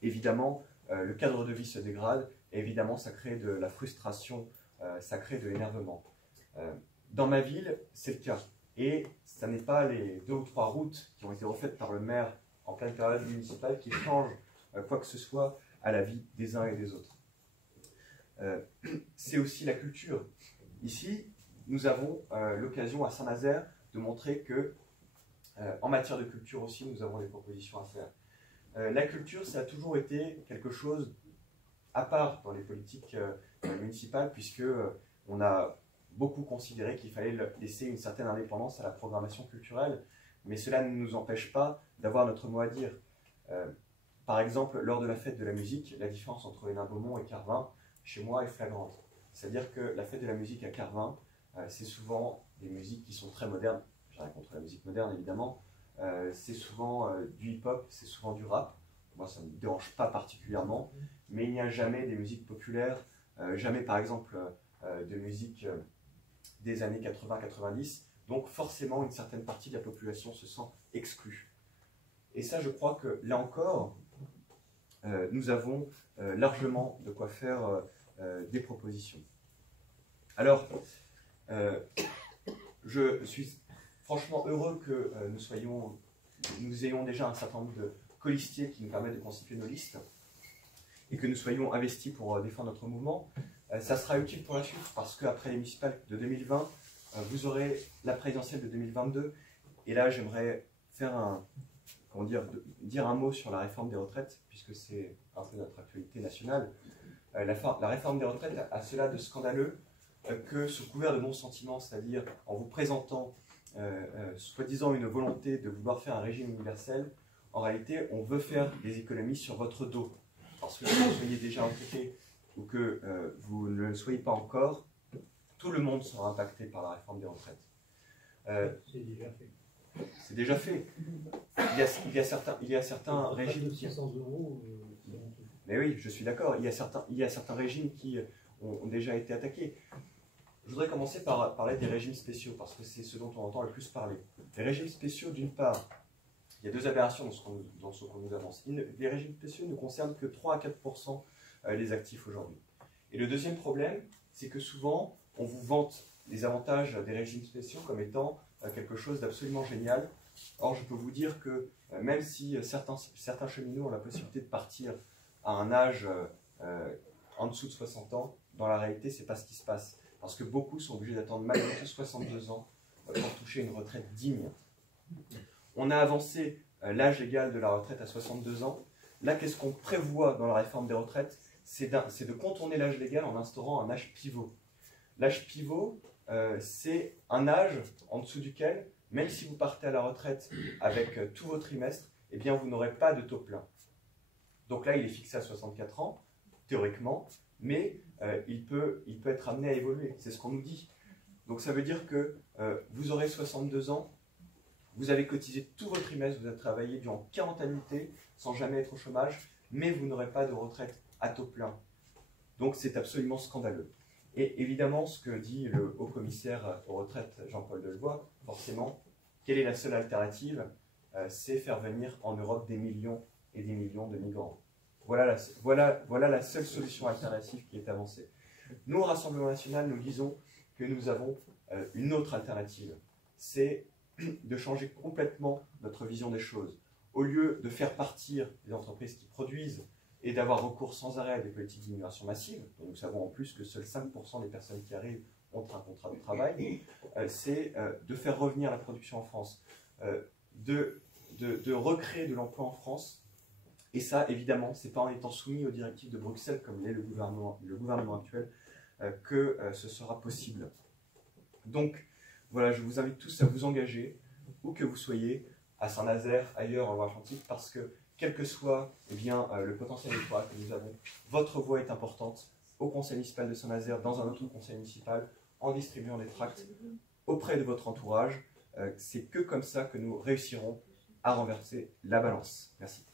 évidemment le cadre de vie se dégrade. Et évidemment, ça crée de la frustration, ça crée de l'énervement. Dans ma ville, c'est le cas. Et ce n'est pas les 2 ou 3 routes qui ont été refaites par le maire en pleine période municipale qui changent quoi que ce soit à la vie des uns et des autres. C'est aussi la culture. Ici, nous avons l'occasion à Saint-Nazaire de montrer que, en matière de culture aussi, nous avons des propositions à faire. La culture, ça a toujours été quelque chose à part dans les politiques municipales, puisque on a beaucoup considéré qu'il fallait laisser une certaine indépendance à la programmation culturelle, mais cela ne nous empêche pas d'avoir notre mot à dire. Par exemple, lors de la fête de la musique, la différence entre Hénin-Beaumont et Carvin, chez moi, est flagrante. C'est-à-dire que la fête de la musique à Carvin, c'est souvent des musiques qui sont très modernes. J'ai rien contre la musique moderne, évidemment. C'est souvent du hip-hop, c'est souvent du rap. Moi, ça ne me dérange pas particulièrement, mais il n'y a jamais des musiques populaires, jamais par exemple de musique des années 80-90, donc forcément une certaine partie de la population se sent exclue. Et ça, je crois que là encore, nous avons largement de quoi faire des propositions. Alors, je suis franchement heureux que nous ayons déjà un certain nombre de colistiers qui nous permettent de constituer nos listes et que nous soyons investis pour défendre notre mouvement. Ça sera utile pour la suite parce qu'après les municipales de 2020, vous aurez la présidentielle de 2022 et là j'aimerais faire dire un mot sur la réforme des retraites puisque c'est un peu notre actualité nationale. La réforme des retraites a cela de scandaleux que sous couvert de bons sentiments, c'est-à-dire en vous présentant soi-disant une volonté de vouloir faire un régime universel, en réalité, on veut faire des économies sur votre dos. Parce que vous soyez déjà occupé ou que vous ne le soyez pas encore, tout le monde sera impacté par la réforme des retraites. C'est déjà fait. C'est déjà fait. Il y a certains régimes qui... 600 €, Mais oui, je suis d'accord. Il y a certains régimes qui ont déjà été attaqués. Je voudrais commencer par parler des régimes spéciaux, parce que c'est ce dont on entend le plus parler. Les régimes spéciaux, d'une part, il y a deux aberrations dans ce qu'on nous avance. Les régimes spéciaux ne concernent que 3 à 4% des actifs aujourd'hui. Et le deuxième problème, c'est que souvent, on vous vante les avantages des régimes spéciaux comme étant quelque chose d'absolument génial. Or, je peux vous dire que même si certains cheminots ont la possibilité de partir à un âge en dessous de 60 ans, dans la réalité, ce n'est pas ce qui se passe. Parce que beaucoup sont obligés d'attendre malgré tout 62 ans pour toucher une retraite digne. On a avancé l'âge légal de la retraite à 62 ans. Là, qu'est-ce qu'on prévoit dans la réforme des retraites? C'est de contourner l'âge légal en instaurant un âge pivot. L'âge pivot, c'est un âge en dessous duquel, même si vous partez à la retraite avec tous vos trimestres, eh bien, vous n'aurez pas de taux plein. Donc là, il est fixé à 64 ans, théoriquement, mais il peut être amené à évoluer. C'est ce qu'on nous dit. Donc ça veut dire que vous aurez 62 ans, vous avez cotisé tous vos trimestres, vous avez travaillé durant 40 annuités sans jamais être au chômage, mais vous n'aurez pas de retraite à taux plein. Donc c'est absolument scandaleux. Et évidemment, ce que dit le haut-commissaire aux retraites, Jean-Paul Delevoye, forcément, quelle est la seule alternative? C'est faire venir en Europe des millions et des millions de migrants. Voilà la seule solution alternative qui est avancée. Nous, au Rassemblement national, nous disons que nous avons une autre alternative. C'est de changer complètement notre vision des choses. Au lieu de faire partir les entreprises qui produisent et d'avoir recours sans arrêt à des politiques d'immigration massive, dont nous savons en plus que seuls 5% des personnes qui arrivent ont un contrat de travail, c'est de faire revenir la production en France, de recréer de l'emploi en France. Et ça, évidemment, ce n'est pas en étant soumis aux directives de Bruxelles, comme l'est le gouvernement actuel, que ce sera possible. Donc, voilà, je vous invite tous à vous engager, où que vous soyez, à Saint-Nazaire, ailleurs en Loire-Atlantique, parce que, quel que soit le potentiel électoral que nous avons, votre voix est importante au conseil municipal de Saint-Nazaire, dans un autre conseil municipal, en distribuant des tracts auprès de votre entourage. C'est que comme ça que nous réussirons à renverser la balance. Merci.